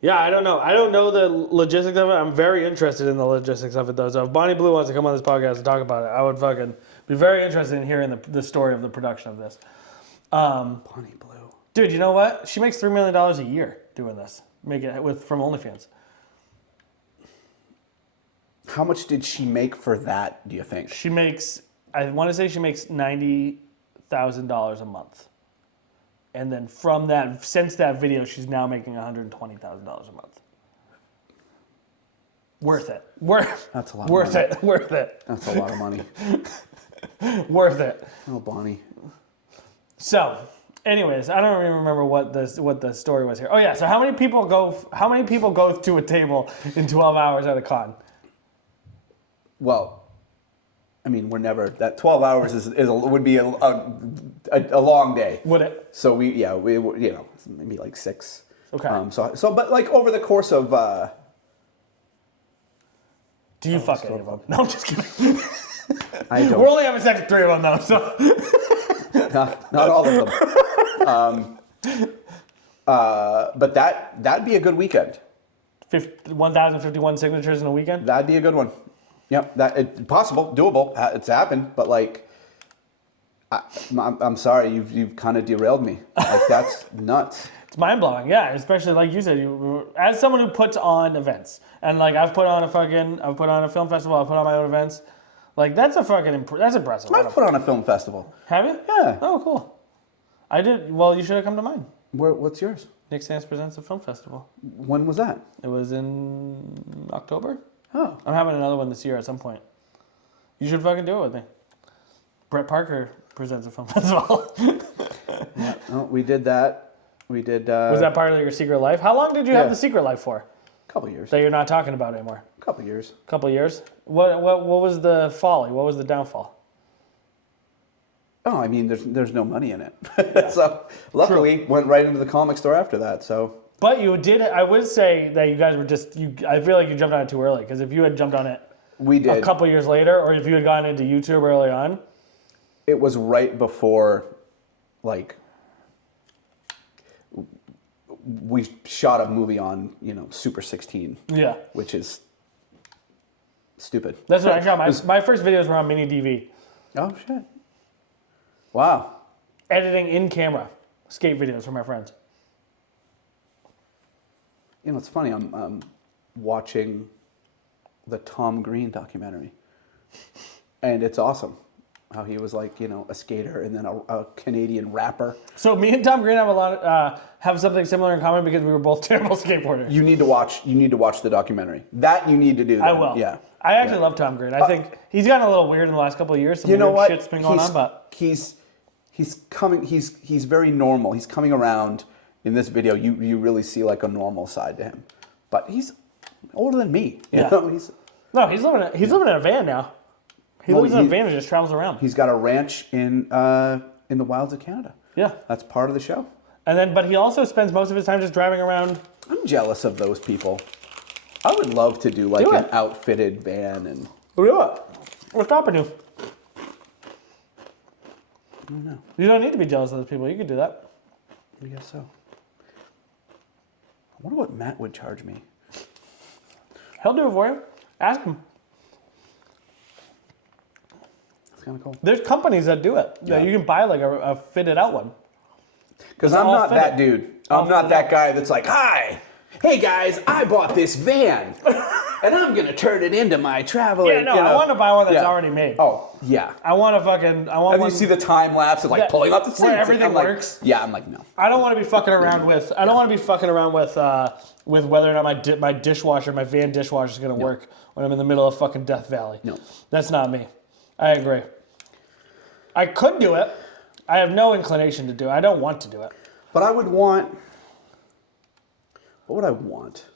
yeah, I don't know. I don't know the logistics of it. I'm very interested in the logistics of it though. So if Bonnie Blue wants to come on this podcast and talk about it, I would fucking be very interested in hearing the story of the production of this. Bonnie Blue. Dude, you know what? She makes $3 million a year doing this. From OnlyFans. How much did she make for that, do you think? She makes, I want to say she makes $90,000 a month. And then from that, since that video, she's now making $120,000 a month. Worth it. That's a lot Worth of money. it. Worth it. That's a lot of money. Worth it. Oh, Bonnie. So, anyways, I don't even remember what the story was here. Oh yeah, so how many people go to a table in 12 hours at a con? Well, I mean, we're never that 12 hours would be a long day. Would it? So we maybe like 6. Okay. But like over the course of. Do you fuck any of them? No, I'm just kidding. I don't. We're only having sex with 3 of them though, so. Not all of them. But that'd be a good weekend. 1,051 signatures in a weekend? That'd be a good one. Yep, possible, doable. It's happened, but like, I'm sorry, you've kind of derailed me. Like that's nuts. It's mind blowing, yeah. Especially like you said, as someone who puts on events, and like I've put on a film festival, I've put on my own events. Like that's impressive. I've put on a film festival. Have you? Yeah. Oh, cool. I did. Well, you should have come to mine. What's yours? Nick Stance Presents a Film Festival. When was that? It was in October. Oh. I'm having another one this year at some point. You should fucking do it with me. Brett Parker Presents a Film Festival. Yeah. Oh, we did that. We did. Was that part of your secret life? How long did you have the secret life for? A couple years. That you're not talking about anymore? Couple years. Couple years? What was the folly? What was the downfall? Oh, I mean, there's no money in it. So luckily, went right into the comic store after that. So. But you did. I would say that you guys were just. I feel like you jumped on it too early because if you had jumped on it, we did a couple years later, or if you had gone into YouTube early on, it was right before, like, we shot a movie on Super 16. Yeah, which is stupid. That's what I shot. My first videos were on mini DV. Oh shit! Wow. Editing in camera, skate videos for my friends. It's funny. I'm watching the Tom Green documentary, and it's awesome how he was like a skater and then a Canadian rapper. So me and Tom Green have something similar in common because we were both terrible skateboarders. You need to watch the documentary. That you need to do. Then. I will. Yeah. I actually love Tom Green. I think he's gotten a little weird in the last couple of years. Some you know weird what? Shit's been going on, but he's coming. He's very normal. He's coming around. In this video, you really see like a normal side to him, but he's older than me. You know, he's living in a van now. He lives in a van and just travels around. He's got a ranch in the wilds of Canada. Yeah, that's part of the show. But he also spends most of his time just driving around. I'm jealous of those people. I would love to do like an outfitted van and. Do it. We're stopping you. I don't know. You don't need to be jealous of those people. You could do that. I guess so. I wonder what Matt would charge me. He'll do it for you. Ask him. That's kind of cool. There's companies that do it. Yeah. You can buy like a fitted out one. Because I'm not fitted. that dude. I'm not that guy that's like, hi, hey guys, I bought this van, and I'm gonna turn it into my traveling. Yeah, no, I want to buy one that's already made. Oh, yeah. I want And one. you see the time lapse of like pulling out the seats. where everything I'm like, works. Yeah, I'm like, no. I don't want to be fucking around with. I don't want to be fucking around with whether or not my dishwasher, my van dishwasher, is gonna work when I'm in the middle of fucking Death Valley. No. That's not me. I agree. I could do it. I have no inclination to do it. I don't want to do it. But I would want. What would I want?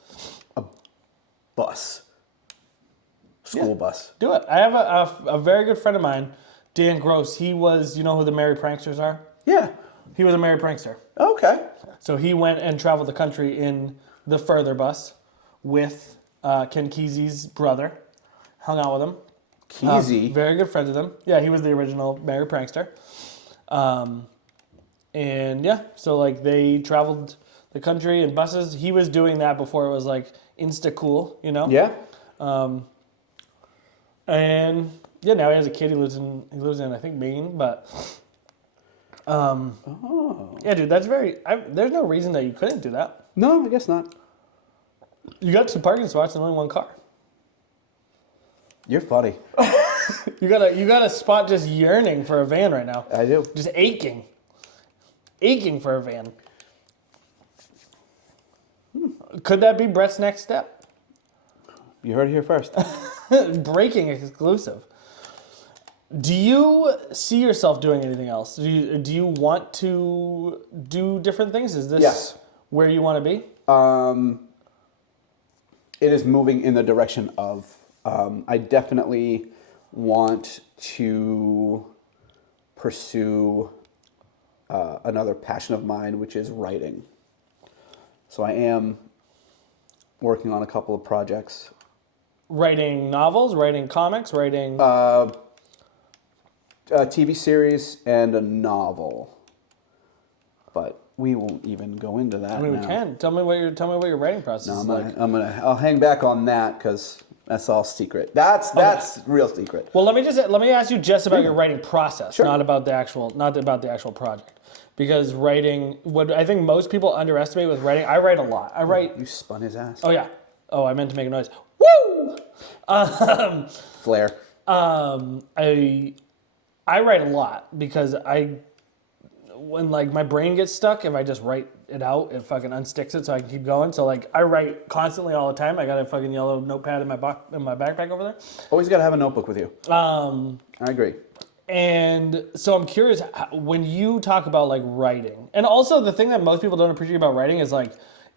A bus. School bus. Do it. I have a very good friend of mine, Dan Gross. He was, you know who the Merry Pranksters are? Yeah. He was a Merry Prankster. Okay. So he went and traveled the country in the Further bus with Ken Kesey's brother. Hung out with him. Kesey. Very good friends with him. Yeah, he was the original Merry Prankster. And yeah, so like they traveled the country in buses. He was doing that before it was like insta cool, you know? Yeah. And yeah, now he has a kid. He lives in I think Maine, but yeah, dude, that's there's no reason that you couldn't do that. No, I guess not. You got 2 parking spots and only 1 car. You're funny. You got a spot just yearning for a van right now. I do. Just aching for a van. Could that be Brett's next step? You heard it here first. Breaking exclusive. Do you see yourself doing anything else? Do you want to do different things? Is this Yes. where you want to be? It is moving in the direction of. I definitely want to pursue another passion of mine, which is writing. So I am working on a couple of projects. Writing novels, writing comics, writing... A TV series and a novel. But we won't even go into that I mean, now. we can. Tell me what your writing process is like. I'll hang back on that because that's all secret. That's real secret. Well, let me ask you just about your writing process, Sure. not about the actual project. Because writing, what I think most people underestimate with writing, I write a lot. I write... You spun his ass. Oh, yeah. Oh, I meant to make a noise. Woo! Flair. I write a lot because when like my brain gets stuck, if I just write it out, it fucking unsticks it so I can keep going. So like I write constantly all the time. I got a fucking yellow notepad in my backpack over there. Always got to have a notebook with you. I agree. And so I'm curious, when you talk about like writing, and also the thing that most people don't appreciate about writing is like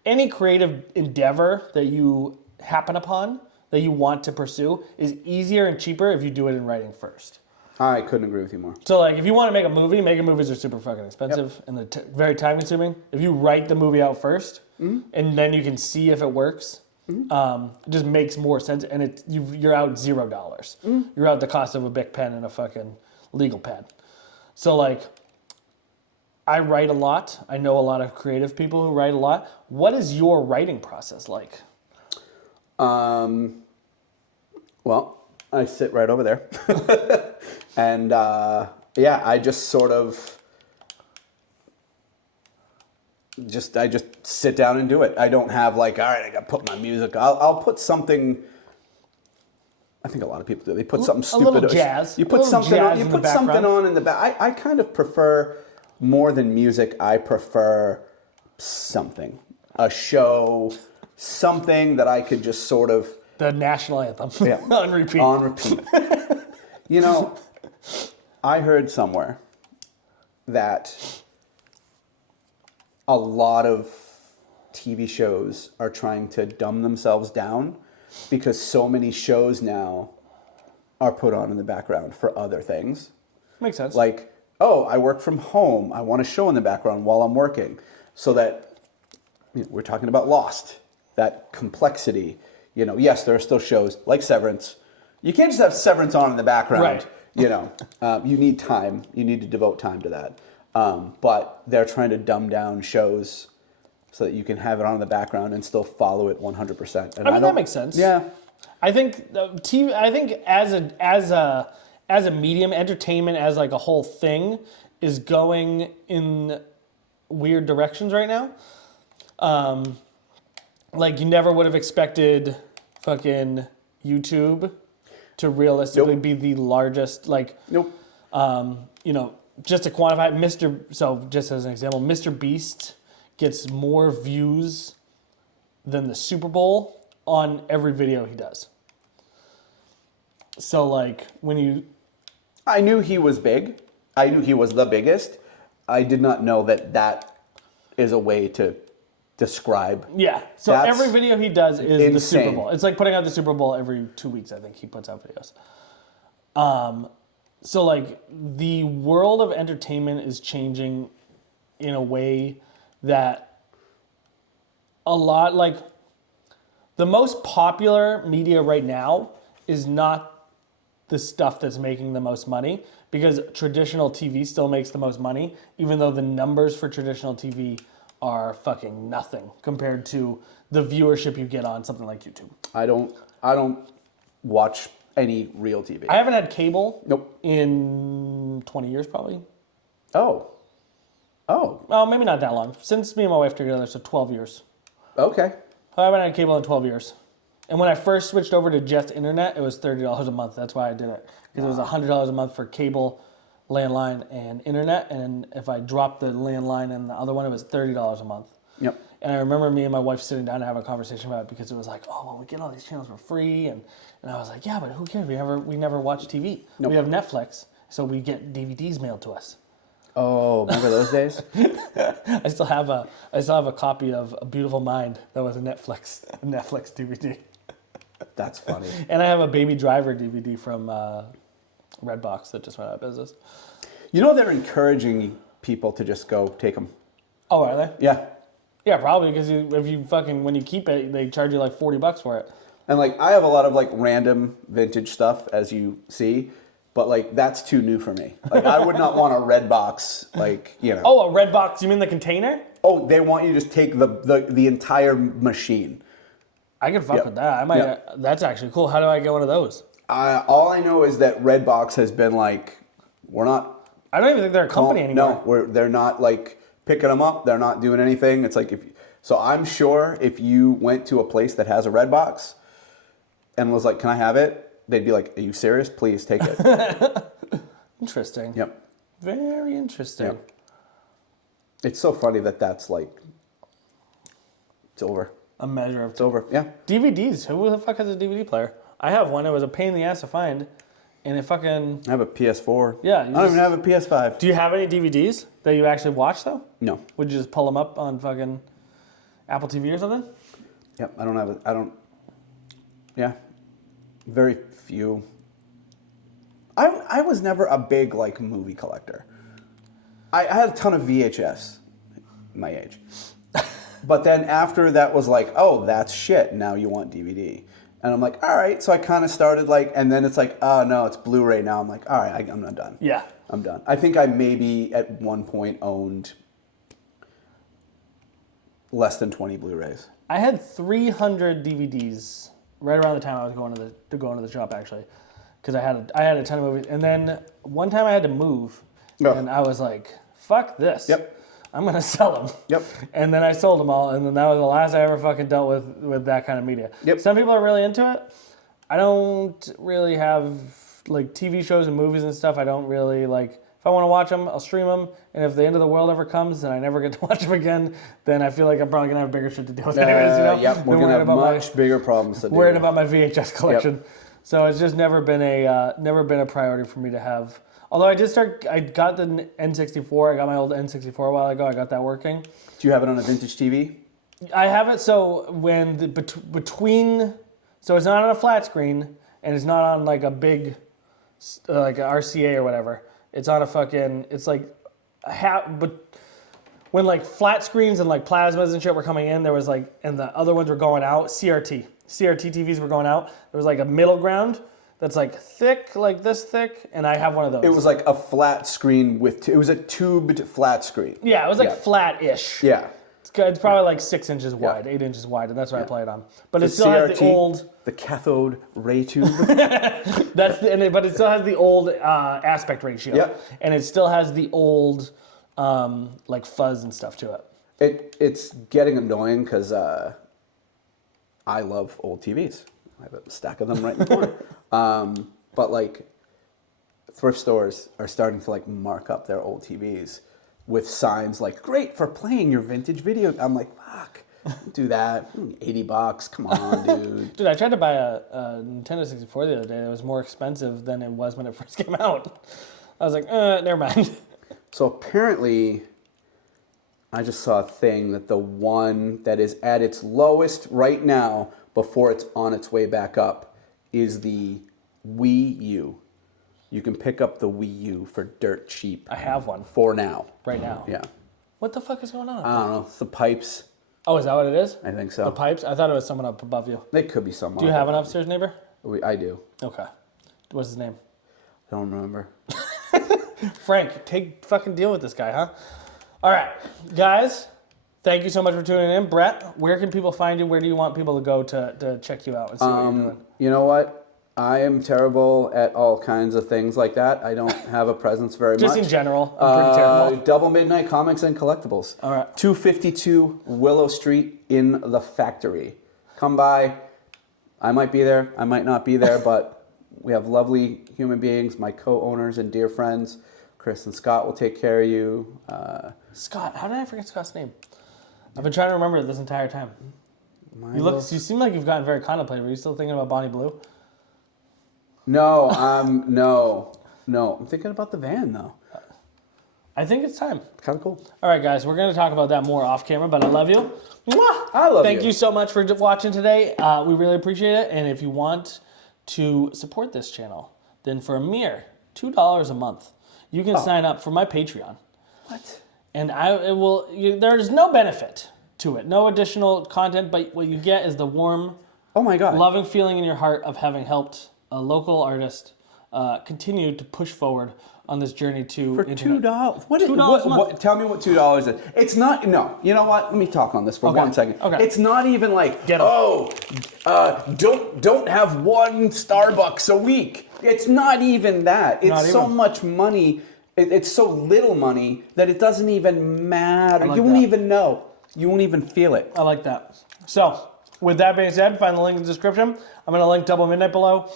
any creative endeavor that you happen upon, that you want to pursue, is easier and cheaper if you do it in writing first. I couldn't agree with you more. So like if you want to make a movie, making movies are super fucking expensive and they're very time consuming. If you write the movie out first and then you can see if it works, it just makes more sense, and you're out $0. You're out the cost of a Bic pen and a fucking legal pad. So like I write a lot. I know a lot of creative people who write a lot. What is your writing process like? Well, I sit right over there. And yeah, I just sort of I just sit down and do it. I don't have like, all right, I got to put my music. I'll put something. I think a lot of people do. They put something stupid. A little jazz. You put something on. You in put the something background. on in the back. I kind of prefer more than music. I prefer something, a show, something that I could just sort of. The national anthem. Yeah. On repeat. On repeat. You know, I heard somewhere that a lot of TV shows are trying to dumb themselves down because so many shows now are put on in the background for other things. Makes sense. Like, oh, I work from home. I want a show in the background while I'm working. So that, we're talking about Lost, that complexity. You know, yes, there are still shows like Severance. You can't just have Severance on in the background. Right. You know, you need time. You need to devote time to that. But they're trying to dumb down shows so that you can have it on in the background and still follow it 100%. And I mean, that makes sense. Yeah. I think TV. I think as a medium, entertainment as like a whole thing is going in weird directions right now. Like you never would have expected fucking YouTube to realistically be the largest. Like, Nope. Just to quantify it, just as an example, Mr. Beast gets more views than the Super Bowl on every video he does. So like I knew he was big. I knew he was the biggest. I did not know that is a way to describe. Yeah. So That's every video he does is the Super insane. Bowl. It's like putting out the Super Bowl every 2 weeks, I think he puts out videos. So like the world of entertainment is changing in a way that a lot, like the most popular media right now is not the stuff that's making the most money, because traditional TV still makes the most money, even though the numbers for traditional TV are fucking nothing compared to the viewership you get on something like YouTube. I don't watch any real TV. I haven't had cable Nope. in 20 years probably. Oh. Well, maybe not that long. Since me and my wife together, so 12 years. Okay. I haven't had cable in 12 years. And when I first switched over to just internet, it was $30 a month. That's why I did it. Because it was $100 a month for cable, landline, and internet. And if I dropped the landline and the other one, it was $30 a month. Yep. And I remember me and my wife sitting down to have a conversation about it, because it was like, oh, well, we get all these channels for free. And I was like, yeah, but who cares? We never watch TV. Nope. We have Netflix, so we get DVDs mailed to us. Oh, remember those days? I still have a copy of A Beautiful Mind that was a Netflix DVD. That's funny. And I have a Baby Driver DVD from Redbox that just went out of business. You know they're encouraging people to just go take them. Oh, are they? Yeah. Yeah, probably, because when you keep it, they charge you like $40 for it. And like I have a lot of like random vintage stuff, as you see, but like that's too new for me. Like I would not want a Redbox, like Oh, a Redbox? You mean the container? Oh, they want you to just take the entire machine. I could fuck with that. I might. Yeah. That's actually cool. How do I get one of those? All I know is that Redbox has been like, we're not. I don't even think they're a company anymore. No, they're not like picking them up. They're not doing anything. It's like so I'm sure if you went to a place that has a Redbox and was like, "Can I have it?" They'd be like, "Are you serious? Please take it." Interesting. Yep. Very interesting. Yep. It's so funny that's like, it's over. A measure of It's over. Yeah. DVDs. Who the fuck has a DVD player? I have one. It was a pain in the ass to find, and it fucking. I have a PS4. Yeah. I don't even have a PS5. Do you have any DVDs that you actually watch though? No. Would you just pull them up on fucking Apple TV or something? Yep. I don't have it. I don't. Yeah. Very few. I was never a big like movie collector. I had a ton of VHS, my age. But then after that was like, oh, that's shit. Now you want DVD. And I'm like, all right. So I kind of started like, and then it's like, oh no, it's Blu-ray now. I'm like, all right, I'm not done. Yeah. I'm done. I think I maybe at one point owned less than 20 Blu-rays. I had 300 DVDs right around the time I was going to the shop actually, because I had a ton of movies. And then one time I had to move, and I was like, fuck this. Yep. I'm going to sell them. Yep. And then I sold them all, and then that was the last I ever fucking dealt with that kind of media. Yep. Some people are really into it. I don't really have, like, TV shows and movies and stuff. I don't really, like, if I want to watch them, I'll stream them. And if the end of the world ever comes and I never get to watch them again, then I feel like I'm probably going to have bigger shit to deal with anyways, you know? Yep, we're going to have much bigger problems to deal Worried with. about my VHS collection. Yep. So it's just never been a priority for me to have. Although I got the N64. I got my old N64 a while ago. I got that working. Do you have it on a vintage TV? I have it so when so it's not on a flat screen and it's not on like a big, like a RCA or whatever. It's on a fucking, it's like, but when like flat screens and like plasmas and shit were coming in, there was like, and the other ones were going out, CRT TVs were going out. There was like a middle ground that's like thick, like this thick, and I have one of those. It was like a flat screen with, it was a tubed flat screen. Yeah, it was like flat-ish. Yeah. It's probably like 6 inches wide, 8 inches wide, and that's what I played on. But it still CRT, has the old. the cathode ray tube. But it still has the old aspect ratio. Yep. And it still has the old like fuzz and stuff to it. It's getting annoying because I love old TVs. I have a stack of them right in the corner. But like thrift stores are starting to like mark up their old TVs with signs like "Great for playing your vintage video." I'm like, fuck, don't do that. $80, come on, dude. Dude, I tried to buy a Nintendo 64 the other day. It was more expensive than it was when it first came out. I was like, never mind. So apparently, I just saw a thing that the one that is at its lowest right now, before it's on its way back up, is the Wii U. You can pick up the Wii U for dirt cheap. I have one For now. right now. Yeah. What the fuck is going on? I don't know. It's the pipes. Oh, is that what it is? I think so. The pipes? I thought it was someone up above you. They could be someone. Do you have an upstairs neighbor? I do. Okay. What's his name? I don't remember. Frank, fucking deal with this guy, huh? All right, guys, thank you so much for tuning in. Brett, where can people find you? Where do you want people to go to check you out and see what you're doing? You know what? I am terrible at all kinds of things like that. I don't have a presence very Just much. in general, I'm pretty terrible. Double Midnight Comics and Collectibles. All right. 252 Willow Street in the Factory. Come by. I might be there. I might not be there, but we have lovely human beings, my co-owners and dear friends. Chris and Scott will take care of you. Scott, how did I forget Scott's name? I've been trying to remember it this entire time. You seem like you've gotten very contemplative. Are you still thinking about Bonnie Blue? No, no. I'm thinking about the van though. I think it's time. Kind of cool. All right, guys, we're going to talk about that more off camera, but I love you. Mwah! I love you. Thank you so much for watching today. We really appreciate it. And if you want to support this channel, then for a mere $2 a month, you can sign up for my Patreon. What? And there's no benefit to it, no additional content, but what you get is the warm, Oh my God. loving feeling in your heart of having helped a local artist continue to push forward on this journey to For internet. $2. $2 a month. Tell me what $2 is. It's not. No. You know what? Let me talk on this for 1 second. Okay. It's not even like Get 'em. don't have one Starbucks a week. It's not even that. It's Not so even. much money. It's so little money that it doesn't even matter. like You won't that. even know. You won't even feel it. I like that. So, with that being said, find the link in the description. I'm going to link Double Midnight below.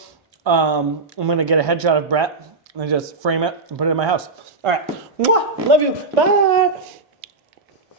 I'm going to get a headshot of Brett and just frame it and put it in my house. All right. Mwah! Love you. Bye.